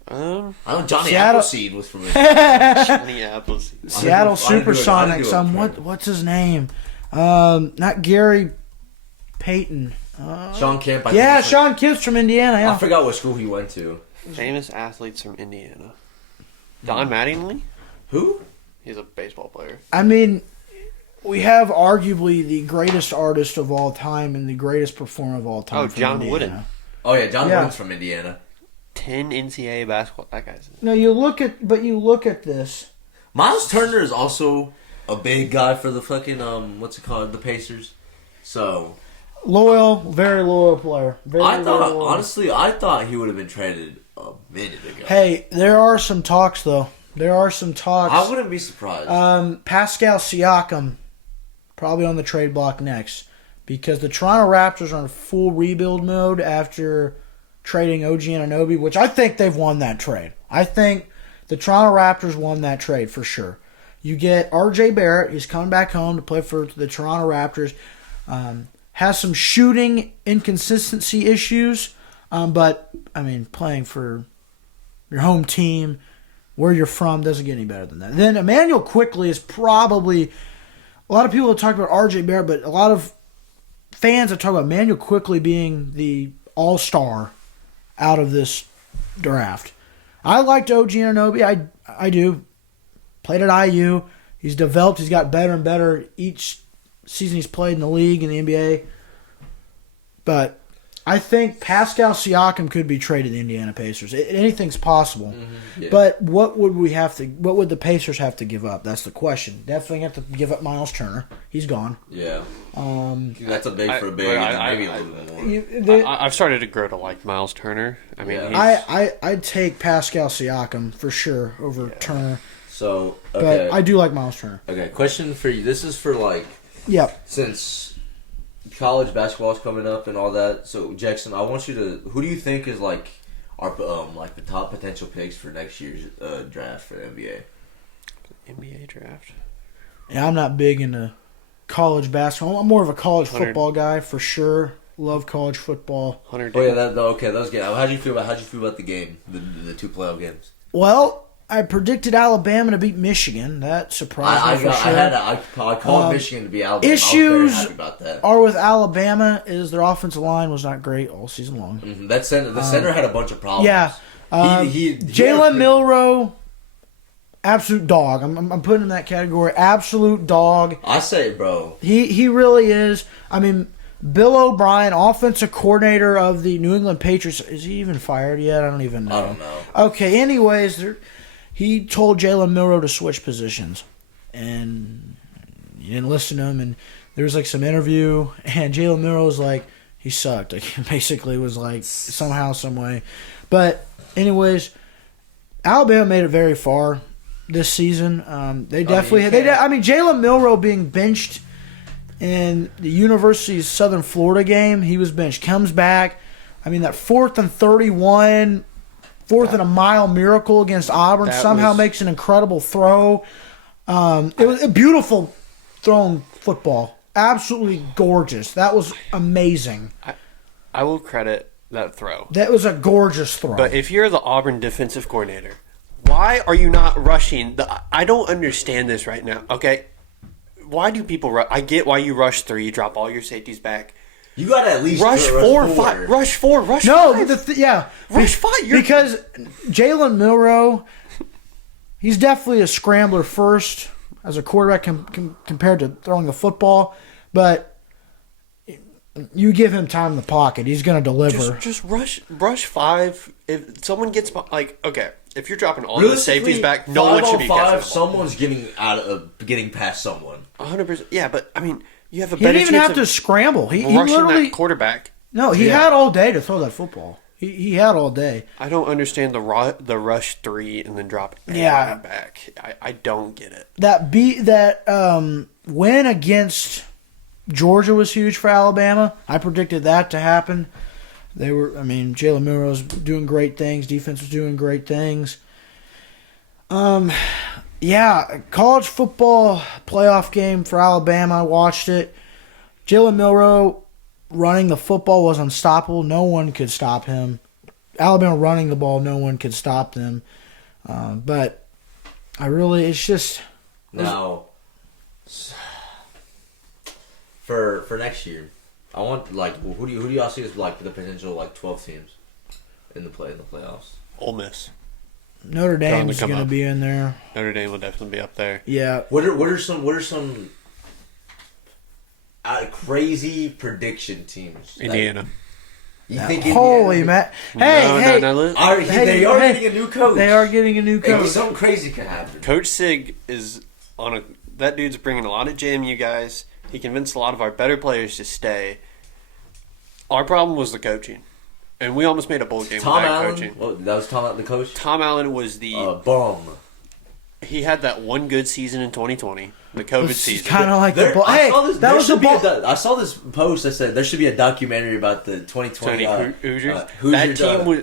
Um, I know Johnny Seattle- Appleseed was from Indiana. Johnny Appleseed. Seattle I didn't do it Supersonics. right. What's his name? Not Gary Payton. Sean Kemp. I think Yeah, was Sean Kibbs from Indiana. I Yeah. forgot what school he went to. Famous athletes from Indiana. Don Mattingly. Who? He's a baseball player. I mean, we have arguably the greatest artist of all time and the greatest performer of all time. Oh, from John Indiana. Wooden. Oh yeah, John Yeah. Wooden's from Indiana. 10 NCAA basketball. That guy's. No, you look at this. Miles Turner is also a big guy for the fucking what's it called, the Pacers. So Loyal, very loyal player. Very, I very thought loyal. honestly, I thought he would have been traded a minute ago. Hey, there are some talks though. There are some talks. I wouldn't be surprised. Pascal Siakam probably on the trade block next because the Toronto Raptors are in full rebuild mode after trading OG Anunoby, which I think they've won that trade. I think the Toronto Raptors won that trade for sure. You get RJ Barrett. He's coming back home to play for the Toronto Raptors. Has some shooting inconsistency issues, but I mean, playing for your home team, where you're from, doesn't get any better than that. Then Emmanuel Quickley is probably a lot of people have talked about RJ Barrett, but a lot of fans have talked about Emmanuel Quickley being the all-star out of this draft. I liked OG Anunoby. I do. Played at IU. He's developed. He's got better and better each season he's played in the league in the NBA. But I think Pascal Siakam could be traded to the Indiana Pacers. Anything's possible. Yeah. But what would the Pacers have to give up? That's the question. Definitely have to give up Miles Turner. He's gone. Yeah. That's a big for a big, and maybe a little bit more. I've started to grow to like Miles Turner. I mean, Yeah. I'd take Pascal Siakam for sure over Turner. So, okay. But I do like Miles Turner. Okay, question for you. This is for, like, Yep. since college basketball is coming up and all that. So, Jackson, I want you to... Who do you think is, like, our like the top potential picks for next year's draft for the NBA? NBA draft. Yeah, I'm not big into college basketball. I'm more of a college 100. football guy for sure. Love college football. 100. Oh, yeah, that was good. How'd you feel about the game, the two playoff games? Well, I predicted Alabama to beat Michigan. That surprised me for sure. I called Michigan to be Alabama. Issues I was very happy about that. are with Alabama is their offensive line was not great all season long. Mm-hmm. The center had a bunch of problems. Yeah. He Jalen Milroe, absolute dog. I'm putting him in that category. Absolute dog. I say, bro. He really is. I mean, Bill O'Brien, offensive coordinator of the New England Patriots. Is he even fired yet? I don't even know. I don't know. Okay, anyways, he told Jalen Milroe to switch positions. And he didn't listen to him. And there was like some interview, and Jalen Milroe was like, he sucked. Like, basically was like, somehow, some way. But anyways, Alabama made it very far this season. They definitely Jalen Milroe being benched in the University of Southern Florida game, he was benched. Comes back. I mean, that 4th and 31, fourth and a mile miracle against Auburn, somehow makes an incredible throw. It was a beautiful thrown football. Absolutely gorgeous. That was amazing. I will credit that throw. That was a gorgeous throw. But if you're the Auburn defensive coordinator, why are you not rushing? I don't understand this right now. Okay, why do people rush? I get why you rush 3, drop all your safeties back. You got to at least rush 4, 5. Rush 4, rush 5. No, rush 5. Because Jalen Milroe, he's definitely a scrambler first as a quarterback compared to throwing the football. But you give him time in the pocket, he's going to deliver. Just rush 5. If someone gets okay. If you're dropping all the safeties back, no one should be catching the ball. Someone's getting past someone. 100%. Yeah, but I mean, you have a he better didn't even have to scramble. He literally that quarterback. No, he had all day to throw that football. He had all day. I don't understand the rush 3 and then drop everyone back. I don't get it. That win against Georgia was huge for Alabama. I predicted that to happen. Jalen Milroe was doing great things. Defense was doing great things. College football playoff game for Alabama. I watched it. Jalen Milroe running the football was unstoppable. No one could stop him. Alabama running the ball, no one could stop them. But it's just now for next year. I want who do y'all see as the potential 12 teams in the playoffs? Ole Miss. Notre Dame's going to be in there. Notre Dame will definitely be up there. Yeah. What are some crazy prediction teams? Indiana. You think holy man! Hey, they are getting a new coach. They are getting a new coach. Maybe something crazy could happen. Coach Sig is that dude's bringing a lot of JMU guys. He convinced a lot of our better players to stay. Our problem was the coaching. And we almost made a bowl game with that coaching. Well, that was Tom Allen, the coach? Tom Allen was the... bum. He had that one good season in 2020, the COVID season. Kind of like the ball. Hey, I saw this post that said there should be a documentary about the 2020 Hoosiers. That team was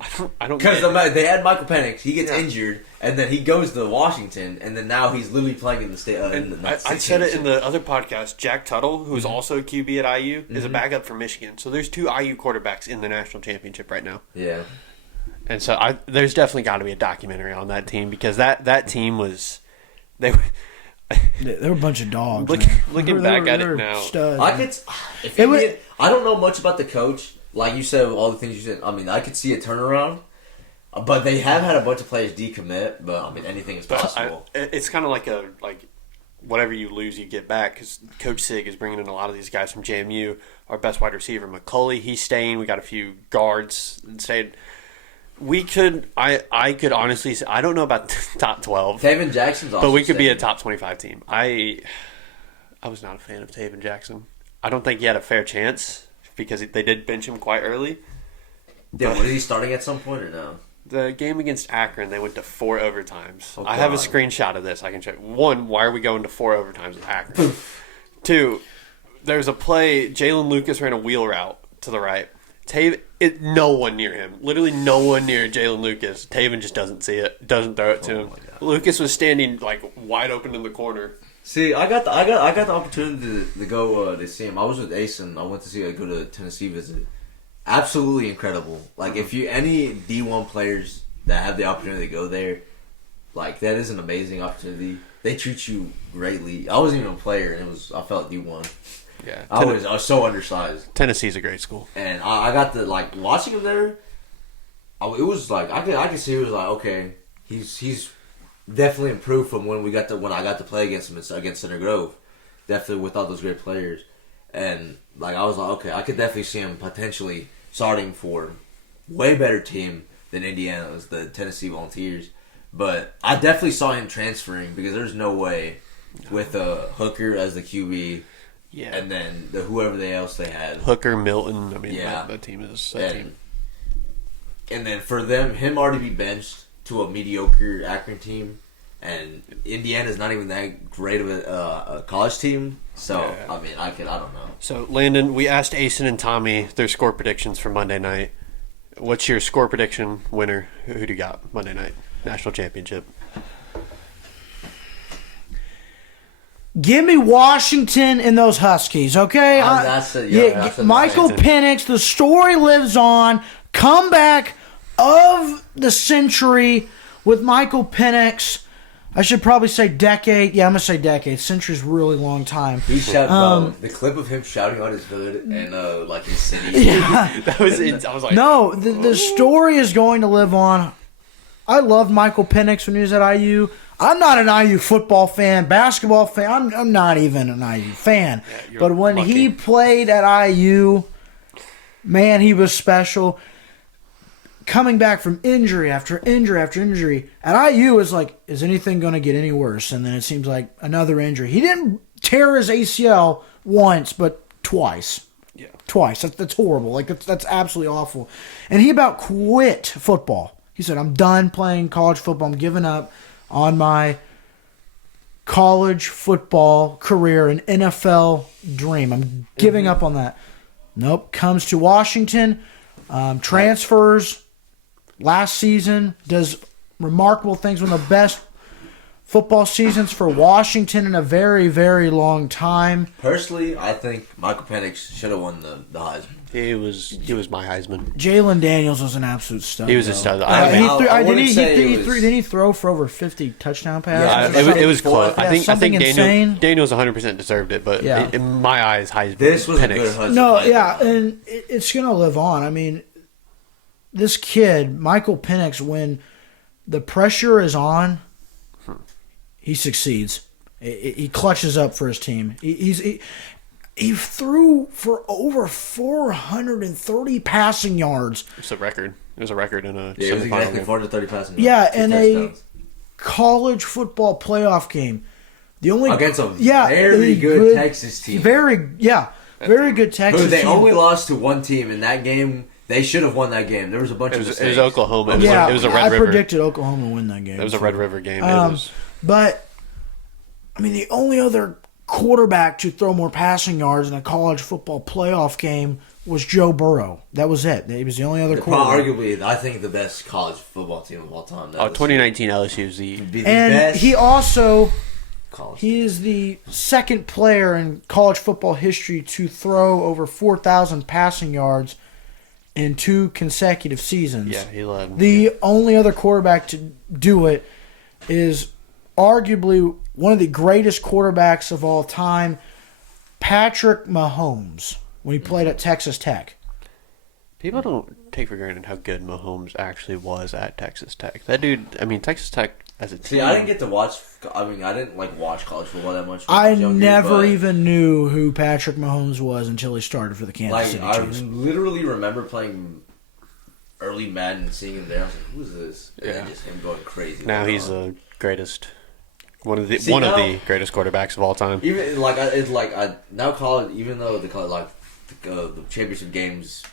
I don't get it. Because they had Michael Penix. He gets injured, and then he goes to Washington, and then now he's literally playing in the state. I said it in the other podcast. Jack Tuttle, who's also a QB at IU, is a backup for Michigan. So there's 2 IU quarterbacks in the national championship right now. Yeah. And so there's definitely got to be a documentary on that team because that team was they were a bunch of dogs. Looking back at it now, studs, I don't know much about the coach. Like you said, all the things you said. I mean, I could see a turnaround, but they have had a bunch of players decommit. But I mean, anything is possible. It's kind of like whatever you lose, you get back. Because Coach Sig is bringing in a lot of these guys from JMU. Our best wide receiver, McCulley, he's staying. We got a few guards and stayed. I could honestly say, I don't know about top 12. Taven Jackson's also but we could staying. be a top 25 team. I was not a fan of Taven Jackson. I don't think he had a fair chance because they did bench him quite early. Yeah, was he starting at some point or no? The game against Akron, they went to 4 overtimes. Oh, I have a screenshot of this. I can show you. 1, why are we going to 4 overtimes with Akron? 2, there's a play, Jalen Lucas ran a wheel route to the right. No one near him. Literally no one near Jalen Lucas. Taven just doesn't see it. Doesn't throw it to him. Lucas was standing wide open in the corner. See, I got the opportunity to go to see him. I was with Ace and I went to go to Tennessee visit. Absolutely incredible. If you any D1 players that have the opportunity to go there, that is an amazing opportunity. They treat you greatly. I wasn't even a player and I felt D1. Yeah, I was so undersized. Tennessee's a great school, and I got to watching him there. It was I could see it was okay, he's definitely improved from when I got to play against him against Center Grove, definitely with all those great players, and like I was like, okay, I could definitely see him potentially starting for way better team than Indiana's, the Tennessee Volunteers. But I definitely saw him transferring because there's no way with a Hooker as the QB, and then whoever else they had, Hooker, Milton. I mean, that team is that team. And then for him already be benched to a mediocre Akron team, and Indiana's not even that great of a college team. So I mean, I don't know. So Landon, we asked Asen and Tommy their score predictions for Monday night. What's your score prediction winner? Who do you got Monday night? National championship. Give me Washington and those Huskies, okay? Michael Penix, the story lives on. Comeback of the century with Michael Penix. I should probably say decade. Yeah, I'm going to say decade. Century's a really long time. He shouted, the clip of him shouting on his hood and like his city. Yeah. That was it. I was like, no, the story is going to live on. I loved Michael Penix when he was at IU. I'm not an IU football fan, basketball fan. I'm not even an IU fan. Yeah, but when he played at IU, man, he was special. Coming back from injury after injury after injury, at IU is like, is anything going to get any worse? And then it seems like another injury. He didn't tear his ACL once, but twice. Yeah, twice. That's horrible. Like that's absolutely awful. And he about quit football. He said, I'm done playing college football. I'm giving up on my college football career and NFL dream. I'm giving up on that. Nope. Comes to Washington, transfers last season, does remarkable things. One of the best football seasons for Washington in a very, very long time. Personally, I think Michael Penix should have won the Heisman. He was my Heisman. Jalen Daniels was an absolute stud. He was a stud. Didn't he throw for over 50 touchdown passes? Yeah, it was close. Yeah, I think Daniels 100% deserved it, but yeah. in my eyes, Heisman. This was Penix. a good Heisman. No, yeah, and it's going to live on. I mean, this kid, Michael Penix, when the pressure is on, he succeeds. He clutches up for his team. He threw for over 430 passing yards. It's a record. It was a record in a it was exactly 430 passing yards. Yeah, in a college football playoff game. The only against a very good Texas team. Very good Texas team. They only lost to one team in that game. They should have won that game. There was a bunch of mistakes. It was Oklahoma. It was a Red River. I predicted Oklahoma win that game. It was a Red River game. But, I mean, the only other quarterback to throw more passing yards in a college football playoff game was Joe Burrow. That was it. He was the only other quarterback. Arguably, I think the best college football team of all time. 2019 LSU is the best. He also, he is the second player in college football history to throw over 4,000 passing yards in 2 consecutive seasons. Yeah, he led. The only other quarterback to do it is arguably one of the greatest quarterbacks of all time, Patrick Mahomes, when he played at Texas Tech. People don't take for granted how good Mahomes actually was at Texas Tech. That dude, I mean, Texas Tech as a team. See, I didn't get to watch. I mean, I didn't watch college football that much. I never even knew who Patrick Mahomes was until he started for the Kansas City Chiefs. I literally remember playing early Madden and seeing him there. I was like, "Who's this?" And then just him going crazy. Now he's the greatest. One of the greatest quarterbacks of all time. Even now college, even though the championship games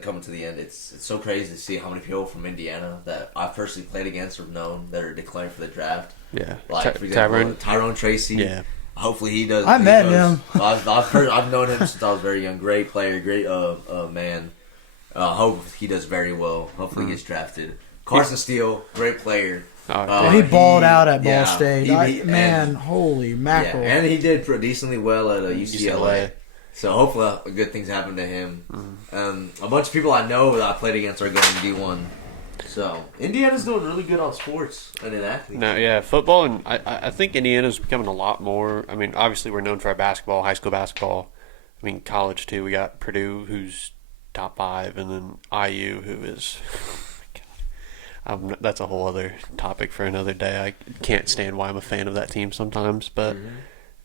coming to the end, it's so crazy to see how many people from Indiana that I personally played against or known that are declaring for the draft. Yeah, like for example, Tyrone Tracy. Yeah, hopefully he does. I met him. I've known him since I was very young. Great player, great man. Hope he does very well. Hopefully he gets drafted. Carson Steele, great player. He balled out at Ball State. Holy mackerel. Yeah, and he did decently well at UCLA. So hopefully good things happen to him. A bunch of people I know that I played against are going D1. So Indiana's doing really good on sports and in athletes. No, yeah, football, and I think Indiana's becoming a lot more. I mean, obviously we're known for our basketball, high school basketball. I mean, college too. We got Purdue, who's top 5, and then IU, who is... that's a whole other topic for another day. I can't stand why I'm a fan of that team sometimes, but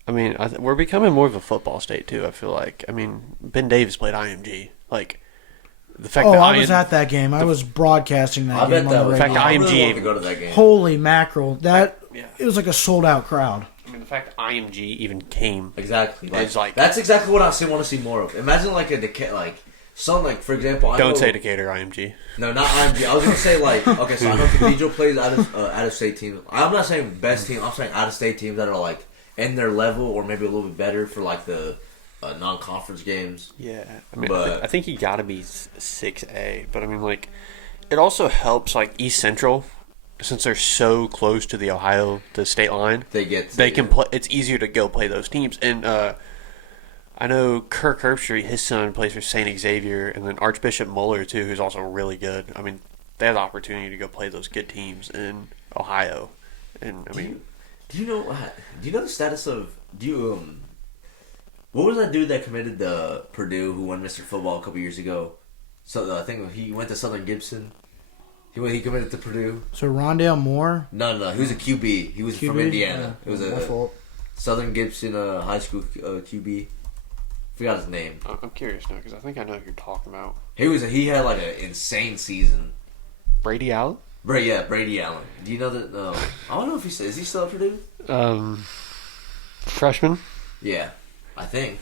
I mean, we're becoming more of a football state too. I feel like. I mean, Ben Davis played IMG. Like the fact that I was at that game. I was broadcasting that game on the radio. The fact that I IMG really want to go to that game. Holy mackerel! It was like a sold out crowd. I mean, the fact that IMG even came Exactly. like that's exactly what I want to see more of. Imagine like for example. Don't say Decatur IMG. No, not IMG. I was gonna say okay. So I know Cathedral plays out of state teams. I'm not saying best team. I'm saying out of state teams that are like in their level or maybe a little bit better for like the non-conference games. Yeah, I mean, I think he got to be 6A, but I mean, like, it also helps like East Central, since they're so close to the state line. They can play. It's easier to go play those teams, and I know Kirk Herbstreit, his son, plays for St. Xavier, and then Archbishop Muller too, who's also really good. I mean, they have the opportunity to go play those good teams in Ohio, and I mean. Do you know the status of what was that dude that committed to Purdue who won Mr. Football a couple years ago? So I think he went to Southern Gibson. He committed to Purdue. So Rondale Moore? No. He was a QB. He was from Indiana. Yeah, it was a Southern Gibson high school QB. Forgot his name. I'm curious now because I think I know who you're talking about. He had like an insane season. Brady Allen? Brady Allen. Do you know that? I don't know if is he still at Purdue? Freshman. Yeah, I think.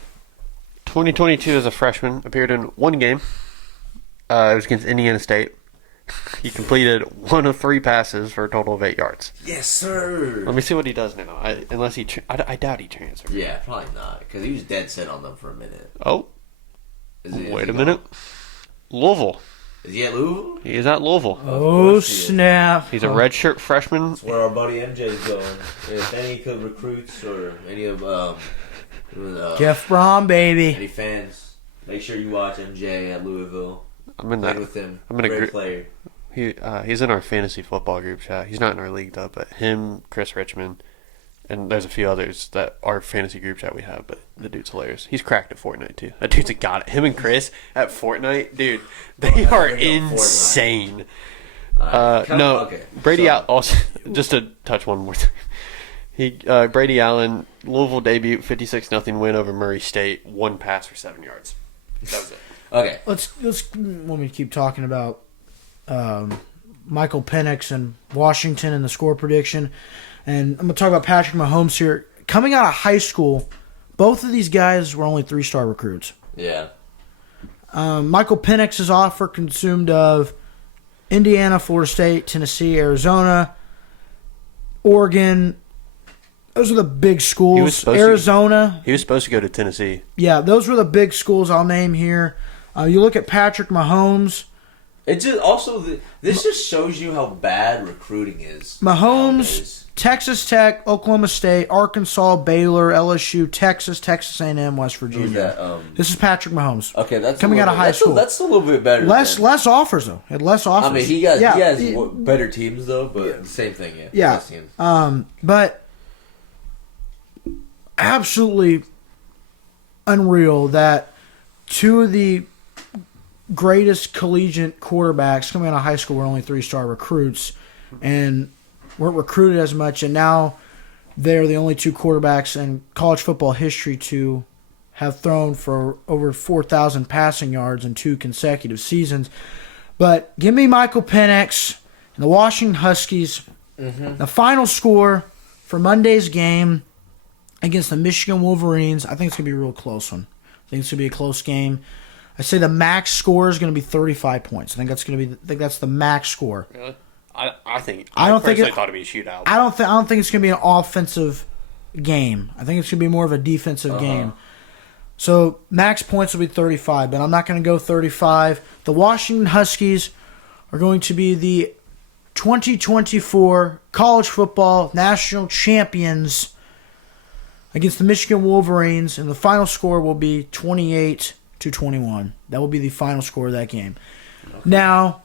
2022 as a freshman, appeared in one game. It was against Indiana State. He completed 1 of 3 passes for a total of 8 yards. Yes, sir. Let me see what he does now. I doubt he transferred. Yeah, probably not, because he was dead set on them for a minute. Oh, wait a minute. Louisville. Is he at Louisville? He is at Louisville. Oh, snap. He's a redshirt freshman. That's where our buddy MJ is going. If any could recruits or any of Jeff Brom, baby. any fans, make sure you watch MJ at Louisville. I'm in Play that. with him. I'm in a Great group. player. He's in our fantasy football group chat. He's not in our league though, but him, Chris Richmond, and there's a few others that are fantasy group chat we have. But the dude's hilarious. He's cracked at Fortnite too. That dude's a god. Him and Chris at Fortnite, dude, they are insane. Brady Allen. Also, just to touch one more thing. Brady Allen, Louisville debut, 56-0 win over Murray State. 1 pass for 7 yards. That was it. Okay. Let's let me keep talking about Michael Penix and Washington and the score prediction. And I'm going to talk about Patrick Mahomes here. Coming out of high school, both of these guys were only 3-star recruits. Yeah. Michael Penix's offer consumed of Indiana, Florida State, Tennessee, Arizona, Oregon. Those are the big schools. Arizona. He was supposed to go to Tennessee. Yeah, those were the big schools I'll name here. You look at Patrick Mahomes. It just this just shows you how bad recruiting is. Mahomes, nowadays. Texas Tech, Oklahoma State, Arkansas, Baylor, LSU, Texas A&M, West Virginia. Who's that? This is Patrick Mahomes. Okay, that's coming out of high school. That's a little bit better. Less offers though. Had less offers. I mean, he has better teams though, but same thing. Yeah. Less teams. But absolutely unreal that 2 of the greatest collegiate quarterbacks coming out of high school were only 3-star recruits and weren't recruited as much, and now they're the only 2 quarterbacks in college football history to have thrown for over 4,000 passing yards in 2 consecutive seasons. But give me Michael Penix and the Washington Huskies. The final score for Monday's game against the Michigan Wolverines, I think it's going to be a real close one. I think it's going to be a close game. I say the max score is going to be 35 points. I think that's the max score. Really? I personally thought it'd be a shootout. I don't think it's going to be an offensive game. I think it's going to be more of a defensive game. So max points will be 35, but I'm not going to go 35. The Washington Huskies are going to be the 2024 college football national champions against the Michigan Wolverines, and the final score will be 28-21. That will be the final score of that game. Okay. Now,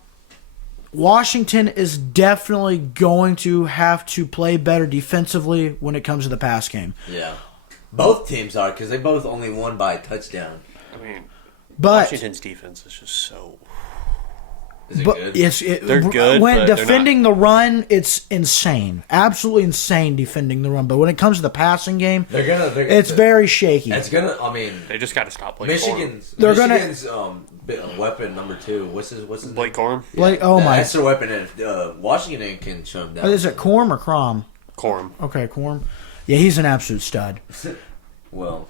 Washington is definitely going to have to play better defensively when it comes to the pass game. Yeah. Both teams are, because they both only won by a touchdown. I mean, but Washington's defense is just so... Is it But good? They're good, when but they're defending the run, it's insane, absolutely insane defending the run. But when it comes to the passing game, it's very shaky. It's gonna. I mean, They just got to stop Blake Michigan's weapon number 2. What's his Corum. Blake Corum. Like, That's their weapon. And Washington can shut him down. Is it Corm or Crom? Corum. Okay, Corm. Yeah, he's an absolute stud. Well,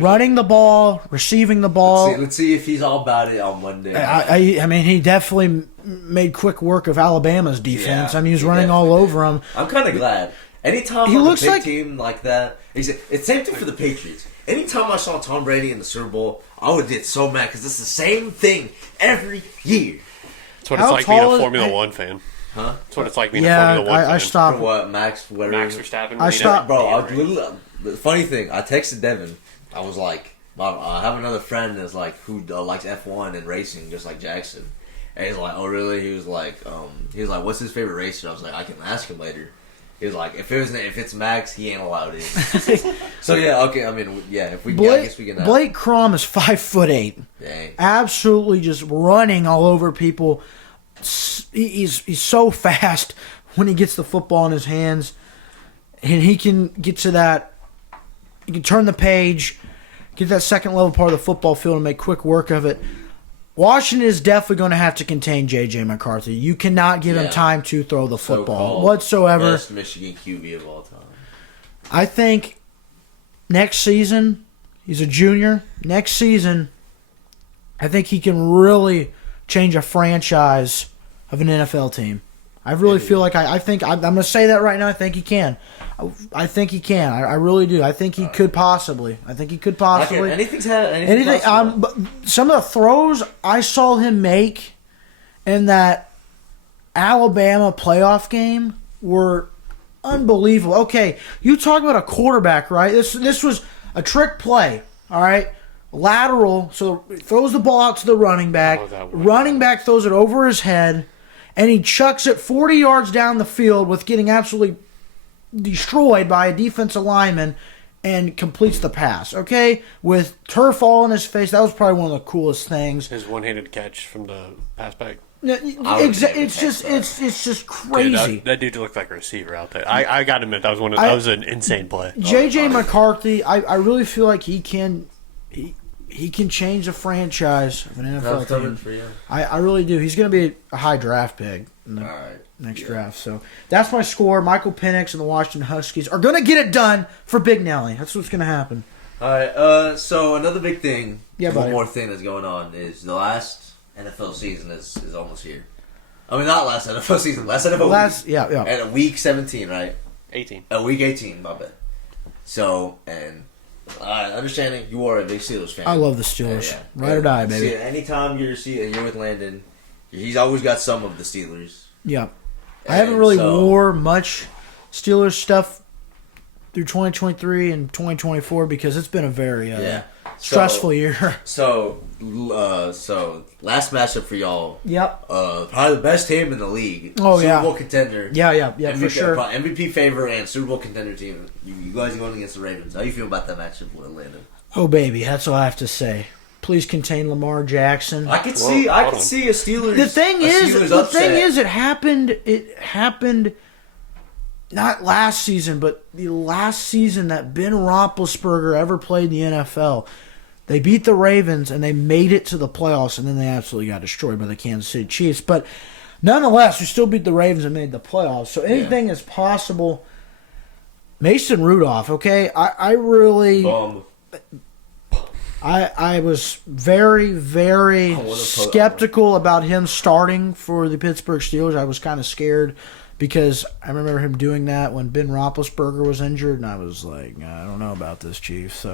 Running the ball, receiving the ball. let's see if he's all about it on Monday. I mean, he definitely made quick work of Alabama's defense. Yeah, I mean, he was running all over him. I'm kind of glad. Anytime He on looks a big like- team like that, it's same thing for the Patriots. Anytime I saw Tom Brady in the Super Bowl, I would get so mad because it's the same thing every year. That's what How it's like being tall a is- Formula One fan. Huh? That's what it's like being a Yeah, Formula One fan. I stopped. For what, Max? Whatever. Max Verstappen. I stopped- Bro, the funny thing, I texted Devin. I was like, I have another friend that's like who likes F1 and racing, just like Jackson. And he's like, oh really? He was like, what's his favorite racer? I was like, I can ask him later. He was like, if it's Max, he ain't allowed in. So yeah, okay. I mean, yeah. If we, I guess we can. Blake Crom is 5'8". Dang. Absolutely, just running all over people. He's so fast when he gets the football in his hands, and he can get to that. He can turn the page, get that second level part of the football field, and make quick work of it. Washington is definitely going to have to contain J.J. McCarthy. You cannot give him time to throw the football whatsoever. Best Michigan QB of all time. I think next season, he's a junior. Next season, I think he can really change a franchise of an NFL team. I really feel like I think I'm going to say that right now. I think he can. I think he can. I really do. I think he could possibly. Anything. But some of the throws I saw him make in that Alabama playoff game were unbelievable. Okay, you talk about a quarterback, right? This was a trick play. All right, lateral. So throws the ball out to the running back. Running back throws it over his head. And he chucks it 40 yards down the field with getting absolutely destroyed by a defensive lineman and completes the pass, okay? With turf all in his face. That was probably one of the coolest things. His one-handed catch from the pass back. It's just crazy. Dude, that dude looked like a receiver out there. I got to admit, that was an insane play. J.J. McCarthy, I really feel like he can change the franchise of an NFL team. For you. I really do. He's going to be a high draft pick in the next draft. So that's my score. Michael Penix and the Washington Huskies are going to get it done for Big Nelly. That's what's going to happen. All right. So another big thing. One more thing that's going on is the last NFL season is almost here. I mean, not last NFL season. Last NFL week. Yeah. And week 17, right? 18. Week 18, my bad. So, and understanding you are a big Steelers fan. I love the Steelers. Ride or die, baby. See, anytime you're with Landen, he's always got some of the Steelers. Yeah. I haven't really wore much Steelers stuff through 2023 and 2024 because it's been a very stressful year. So last matchup for y'all. Yep. Probably the best team in the league. Oh, Super Bowl contender. Yeah, MVP, for sure. MVP favorite and Super Bowl contender team. You guys are going against the Ravens. How you feel about that matchup with Atlanta? Oh, baby, that's all I have to say. Please contain Lamar Jackson. I could see a Steelers. The thing is, it happened not last season, but the last season that Ben Roethlisberger ever played in the NFL. They beat the Ravens and they made it to the playoffs, and then they absolutely got destroyed by the Kansas City Chiefs. But nonetheless, we still beat the Ravens and made the playoffs. So anything is possible. Mason Rudolph, okay? I really... I was very, very skeptical about him starting for the Pittsburgh Steelers. I was kind of scared because I remember him doing that when Ben Roethlisberger was injured, and I was like, I don't know about this, Chief.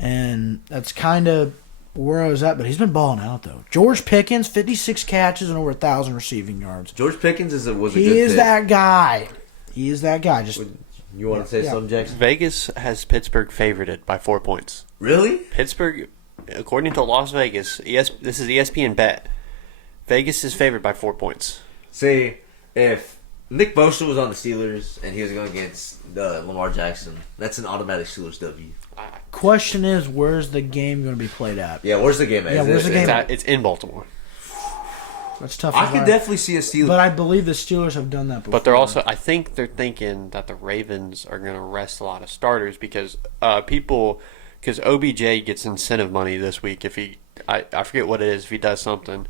And that's kind of where I was at, but he's been balling out, though. George Pickens, 56 catches and over 1,000 receiving yards. George Pickens was a good pick. He is that guy. Just... You want to say something, Jackson? Vegas has Pittsburgh favorited by 4 points. Really? Pittsburgh, according to Las Vegas, this is ESPN bet. Vegas is favored by 4 points. See, if Nick Bosa was on the Steelers and he was going against Lamar Jackson, that's an automatic Steelers W. Question is, where's the game going to be played at? Yeah, where's the game at? Yeah, where's the game at? It's in Baltimore. That's tough. I could definitely see a Steelers. But I believe the Steelers have done that before. But they're also, I think they're thinking that the Ravens are going to rest a lot of starters because because OBJ gets incentive money this week if I forget what it is, if he does something.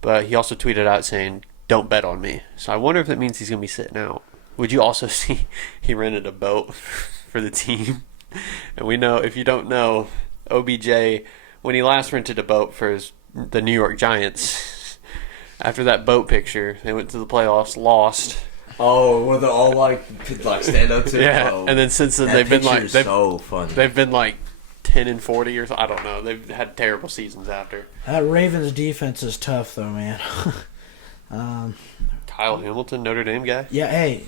But he also tweeted out saying, "Don't bet on me." So I wonder if that means he's going to be sitting out. Would you also see he rented a boat for the team? And we know, if you don't know, OBJ, when he last rented a boat for the New York Giants, after that boat picture, they went to the playoffs, lost. Oh, where they're all like stand up to. Yeah, oh, and then since then they've been like so funny. They've been like 10-40 or so. I don't know. They've had terrible seasons after. That Ravens defense is tough, though, man. Kyle Hamilton, Notre Dame guy. Yeah, hey,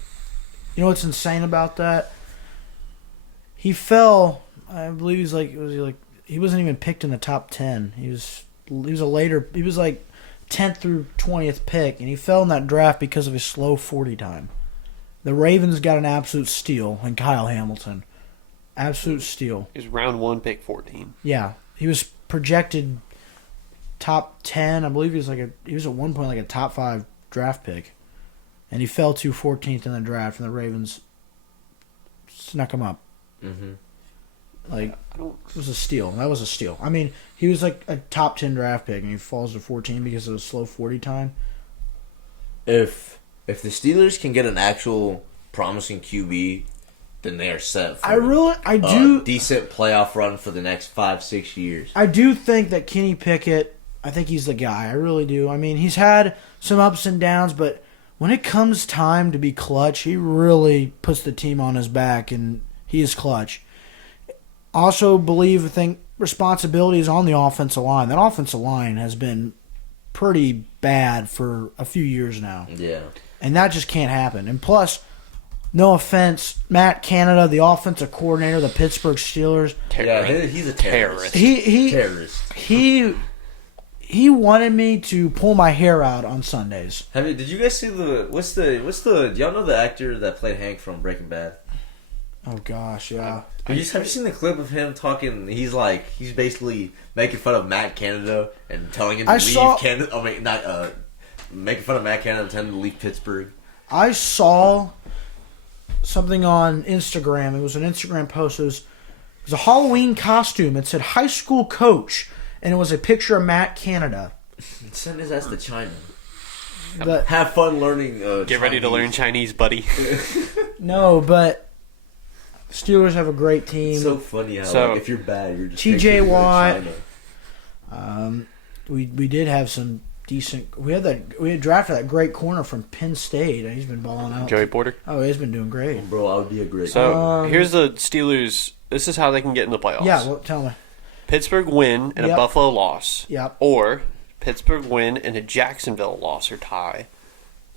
you know what's insane about that? He fell. I believe he wasn't even picked in the top 10. He was like 10th through 20th pick, and he fell in that draft because of his slow 40 time. The Ravens got an absolute steal in Kyle Hamilton. Absolute steal. He's round 1, pick 14. Yeah, he was projected top 10. I believe he was at one point like a top 5 draft pick, and he fell to 14th in the draft, and the Ravens snuck him up. Mm-hmm. Like, it was a steal. That was a steal. I mean, he was like a top 10 draft pick, and he falls to 14 because of a slow 40 time. If the Steelers can get an actual promising QB, then they are set for a decent playoff run for the next 5-6 years. I do think that Kenny Pickett, I think he's the guy. I really do. I mean, he's had some ups and downs, but when it comes time to be clutch, he really puts the team on his back, and he is clutch. Also think responsibility is on the offensive line. That offensive line has been pretty bad for a few years now. Yeah. And that just can't happen. And plus, no offense, Matt Canada, the offensive coordinator of the Pittsburgh Steelers. Yeah, he's a terrorist. He wanted me to pull my hair out on Sundays. Did you guys see do y'all know the actor that played Hank from Breaking Bad? Oh gosh, yeah. Have you seen the clip of him talking? He's basically making fun of Matt Canada and telling him to leave Canada. I mean, not making fun of Matt Canada and telling him to leave Pittsburgh. I saw something on Instagram. It was an Instagram post. It was a Halloween costume. It said high school coach, and it was a picture of Matt Canada. Send his ass to China. But, have fun learning. Get ready to learn Chinese, buddy. No, but Steelers have a great team. It's so funny how if you're bad, you're just T.J. Watt. We did have some decent. We had drafted that great corner from Penn State. He's been balling out. Joey Porter. Oh, he's been doing great. Bro, I would be a great. So here's the Steelers. This is how they can get in the playoffs. Yeah, well, tell me. Pittsburgh win and a Buffalo loss. Yep. Or Pittsburgh win and a Jacksonville loss or tie.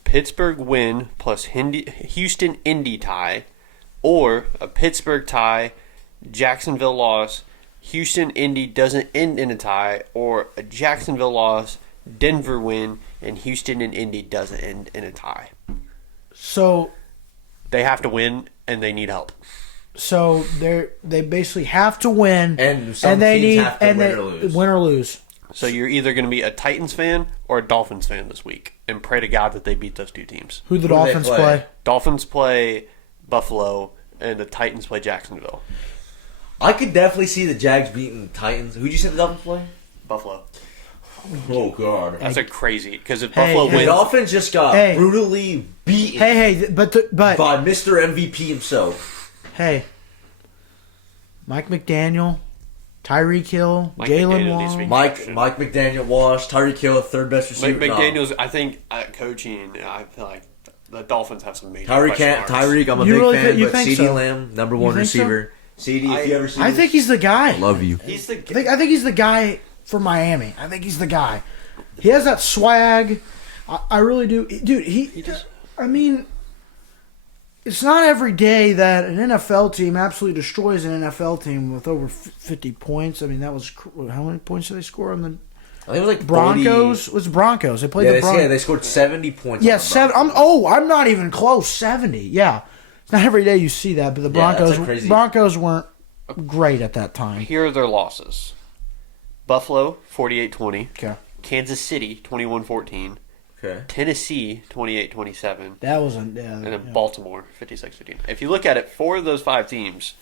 Pittsburgh win plus Houston Indy tie. Or a Pittsburgh tie, Jacksonville loss, Houston Indy doesn't end in a tie, or a Jacksonville loss, Denver win, and Houston and Indy doesn't end in a tie. So they have to win, and they need help. So they basically have to win, and they need have to win or lose. So you're either going to be a Titans fan or a Dolphins fan this week, and pray to God that they beat those two teams. Who the Dolphins play? Dolphins play Buffalo, and the Titans play Jacksonville. I could definitely see the Jags beating the Titans. Who'd you say the Dolphins play? Buffalo. Oh, God. That's a crazy... Because if Buffalo wins... The Dolphins just got brutally beaten but by Mr. MVP himself. Hey. Mike McDaniel, Tyreek Hill, Jalen Waddle. Mike McDaniel, Wash, Tyreek Hill, third best receiver. McDaniel's, I think, coaching, I feel like the Dolphins have some major Tyreek, I'm a big fan, but CeeDee Lamb, number one receiver. CeeDee, if you ever see I think he's the guy. I love you. I think he's the guy for Miami. I think he's the guy. He has that swag. I really do. Dude, I mean, it's not every day that an NFL team absolutely destroys an NFL team with over 50 points. I mean, that was... How many points did they score on the... I think it was like Broncos. 40. It was Broncos. They played the Broncos. Yeah, they scored 70 points. Yeah, 7. I'm not even close. 70. Yeah, it's not every day you see that. But the Broncos weren't great at that time. Here are their losses: Buffalo 48-20. Okay. Kansas City 21-14. Okay. Tennessee 28-27. That was And then Baltimore 56-15. If you look at it, 4 of those 5 teams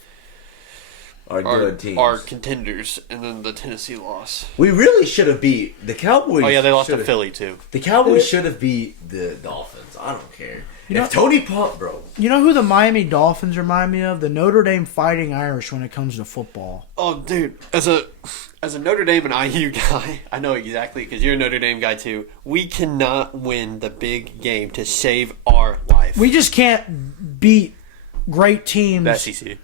Are good teams. Are contenders, and then the Tennessee loss. We really should have beat the Cowboys. Oh yeah, they lost to Philly too. The Cowboys should have beat the Dolphins. I don't care. If Tony Pump, bro. You know who the Miami Dolphins remind me of? The Notre Dame Fighting Irish when it comes to football. Oh, dude, as a Notre Dame and IU guy, I know exactly because you're a Notre Dame guy too. We cannot win the big game to save our life. We just can't beat great teams. The SEC.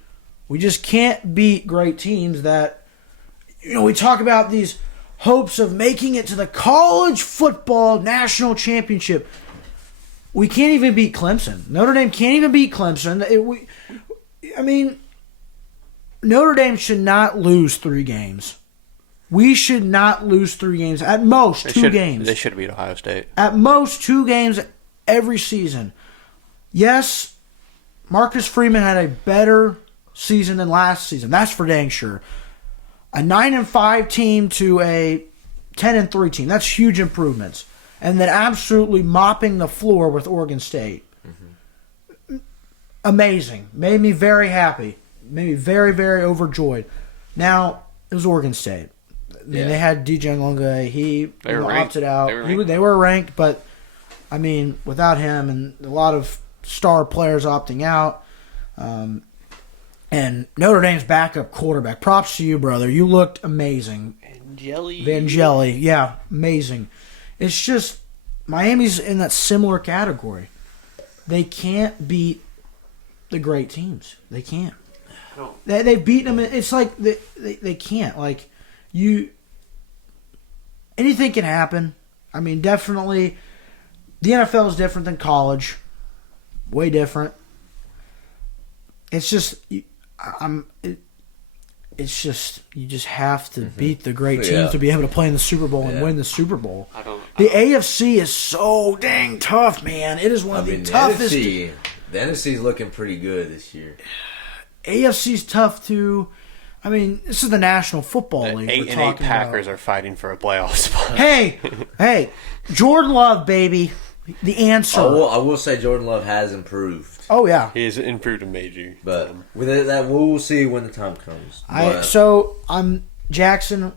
We just can't beat great teams that, we talk about these hopes of making it to the college football national championship. We can't even beat Clemson. Notre Dame can't even beat Clemson. Notre Dame should not lose 3 games. We should not lose 3 games. At most, 2 games. They should have beat Ohio State. At most, 2 games every season. Yes, Marcus Freeman had a better season than last season. That's for dang sure. A 9-5 team to a 10-3 team. That's huge improvements. And then absolutely mopping the floor with Oregon State. Mm-hmm. Amazing. Made me very happy. Made me very, very overjoyed. Now, it was Oregon State. They had DJ Longa. He opted out. They were ranked, but, without him and a lot of star players opting out, and Notre Dame's backup quarterback. Props to you, brother. You looked amazing. Vangeli. Yeah, amazing. It's just Miami's in that similar category. They can't beat the great teams. They can't. They've beaten them. It's like they can't. Anything can happen. Definitely. The NFL is different than college. Way different. It's just it's just you just have to beat the great teams to be able to play in the Super Bowl and win the Super Bowl. The AFC is so dang tough, man. It is one of the toughest. The NFC is looking pretty good this year. AFC's tough too. This is the National Football League. 8-8 Packers are fighting for a playoff spot. Hey, Jordan Love, baby, the answer. I will say Jordan Love has improved. Oh yeah, he has improved a major. But with that, we'll see when the time comes. I'm Jackson.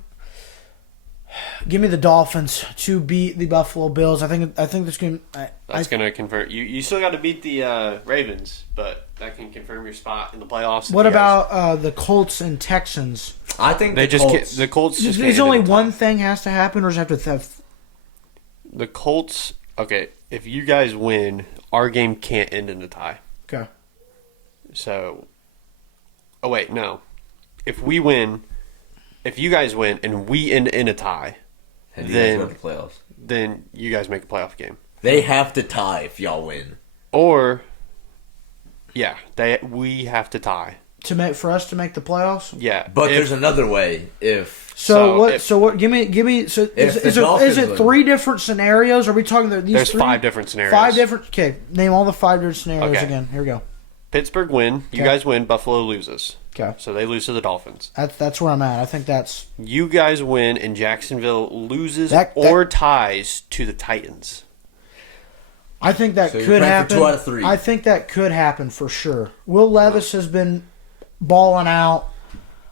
Give me the Dolphins to beat the Buffalo Bills. I think that's going. That's going to convert. You still got to beat the Ravens, but that can confirm your spot in the playoffs. What about the Colts and Texans? I think the Colts. There's only one thing has to happen, or does it have to have the Colts? Okay, if you guys win, our game can't end in a tie. Okay. So, wait, no. If we win, if you guys win and we end in a tie, then the playoffs. Then you guys make a playoff game. They have to tie if y'all win. Or, we have to tie for us to make the playoffs. Yeah, but there's another way. If give me. So is it 3 different scenarios? Are we talking? There's 5 different scenarios. 5 different. Okay, name all the 5 different scenarios again. Here we go. Pittsburgh win. You guys win. Buffalo loses. Okay. So they lose to the Dolphins. That's where I'm at. I think that's. You guys win and Jacksonville loses or ties to the Titans. I think that could happen. 2 out of 3. I think that could happen for sure. Will Levis has been balling out.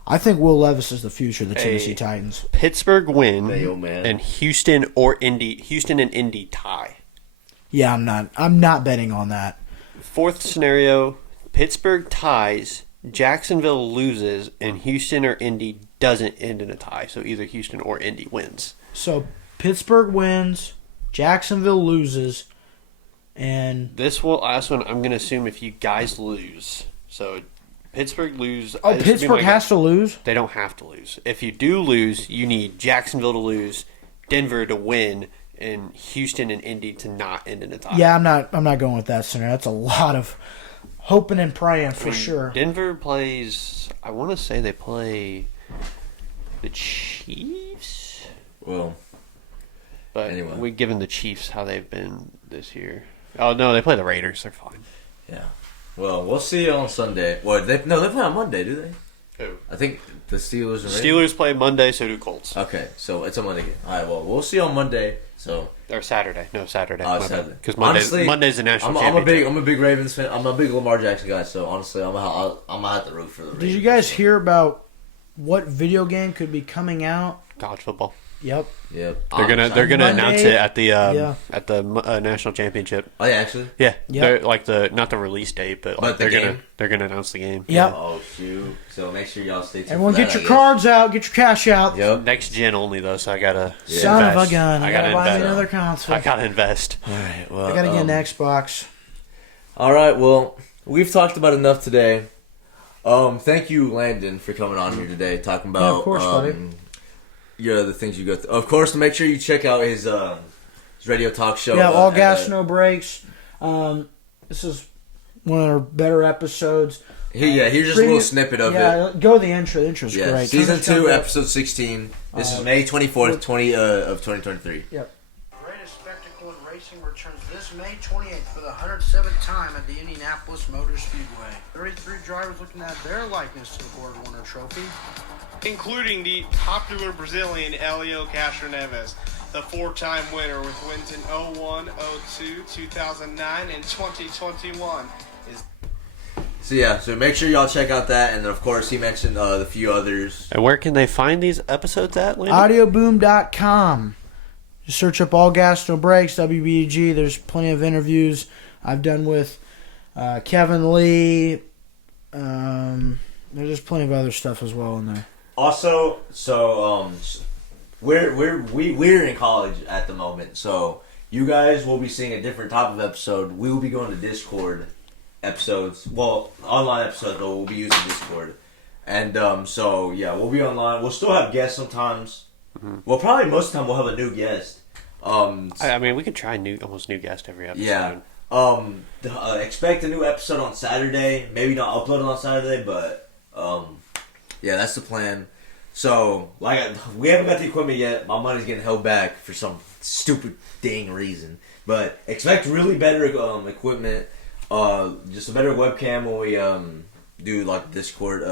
I think Will Levis is the future of the Tennessee Titans. Pittsburgh win and Houston and Indy tie. Yeah, I'm not betting on that. 4th scenario, Pittsburgh ties, Jacksonville loses, and Houston or Indy doesn't end in a tie. So either Houston or Indy wins. So Pittsburgh wins, Jacksonville loses, and this last one I'm going to assume if you guys lose. So Pittsburgh lose. Oh, Pittsburgh has to lose? They don't have to lose. If you do lose, you need Jacksonville to lose, Denver to win, and Houston and Indy to not end in a tie. Yeah, I'm not going with that scenario. That's a lot of hoping and praying for sure. Denver plays. I want to say they play the Chiefs. Well, but anyway, we've given the Chiefs how they've been this year. Oh no, they play the Raiders. They're fine. Yeah. Well, we'll see you on Sunday. They play on Monday, do they? Who? I think the Steelers and Ravens. Steelers play Monday, so do Colts. Okay, so it's a Monday game. All right, well, we'll see on Monday. So Or Saturday. No, Saturday. Oh, Saturday. Because Honestly, Monday's the national championship. I'm a big Ravens fan. I'm a big Lamar Jackson guy. So honestly, I'm gonna have to root for the Ravens. Did you guys hear about what video game could be coming out? College football. Yep. Yep. They're gonna announce it at the Yeah. national championship. Oh yeah, actually. Yeah. Yep. They're like not the release date, but like the they're game? gonna announce the game. Yep. Oh shoot! So make sure y'all stay tuned. Everyone, for that, get your I guess. cards out. Get your cash out. Yep. Next gen only though, so I gotta Son invest. of a gun! I gotta buy me invest. another console. I gotta invest. All right. Well, I gotta get an Xbox. All right. Well, we've talked about enough today. Thank you, Landon, for coming on here today, talking about Yeah, of course, buddy. the things you go through. Of course, make sure you check out his radio talk show. Yeah, all gas, no brakes. This is one of our better episodes. Here's just a little snippet of it. Yeah, go to the intro. The intro's Yeah, great. season Turn 2, this episode 16. This is May 24th, 2023. Yep. Greatest spectacle in racing returns this May 28th for the 107th time at the Indianapolis Motor Speedway. 33 drivers looking at their likeness to the Border Winner Trophy. Including the popular Brazilian Helio Castro Neves, the 4-time winner with wins in 01, 02, 2009, and 2021. So make sure y'all check out that, and of course he mentioned the few others. And where can they find these episodes at, Landon? Audioboom.com. Just search up All Gas No Brakes, WBG. There's plenty of interviews I've done with Kevin Lee. There's just plenty of other stuff as well in there. Also, we're in college at the moment, so you guys will be seeing a different type of episode. We will be going to Discord episodes, online episodes, but we'll be using Discord, and we'll be online. We'll still have guests sometimes. Mm-hmm. Well, probably most of the time we'll have a new guest. I mean, we could try almost new guest every episode. Yeah. Expect a new episode on Saturday. Maybe not upload it on Saturday, but yeah, that's the plan. So, we haven't got the equipment yet. My money's getting held back for some stupid dang reason. But expect really better equipment. Just a better webcam when we do Discord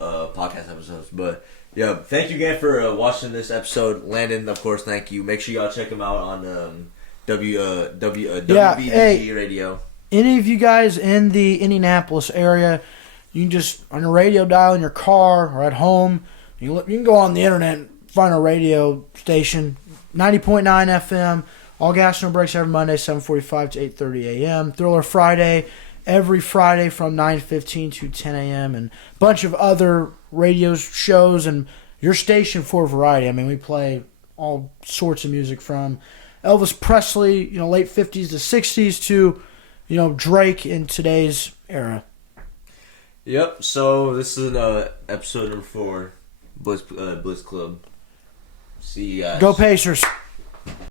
podcast episodes. But yeah, thank you again for watching this episode. Landon, of course, thank you. Make sure y'all check him out on WBG Radio. Any of you guys in the Indianapolis area, you can just, on your radio dial in your car or at home, you can go on the internet and find a radio station, 90.9 FM, All Gas No Brakes every Monday, 7:45 to 8:30 a.m. Thriller Friday, every Friday from 9:15 to 10 a.m. And a bunch of other radio shows and your station for variety. I mean, we play all sorts of music from Elvis Presley, late 50s to 60s to, Drake in today's era. Yep, so this is episode number 4, Blitz Club. See you guys. Go Pacers.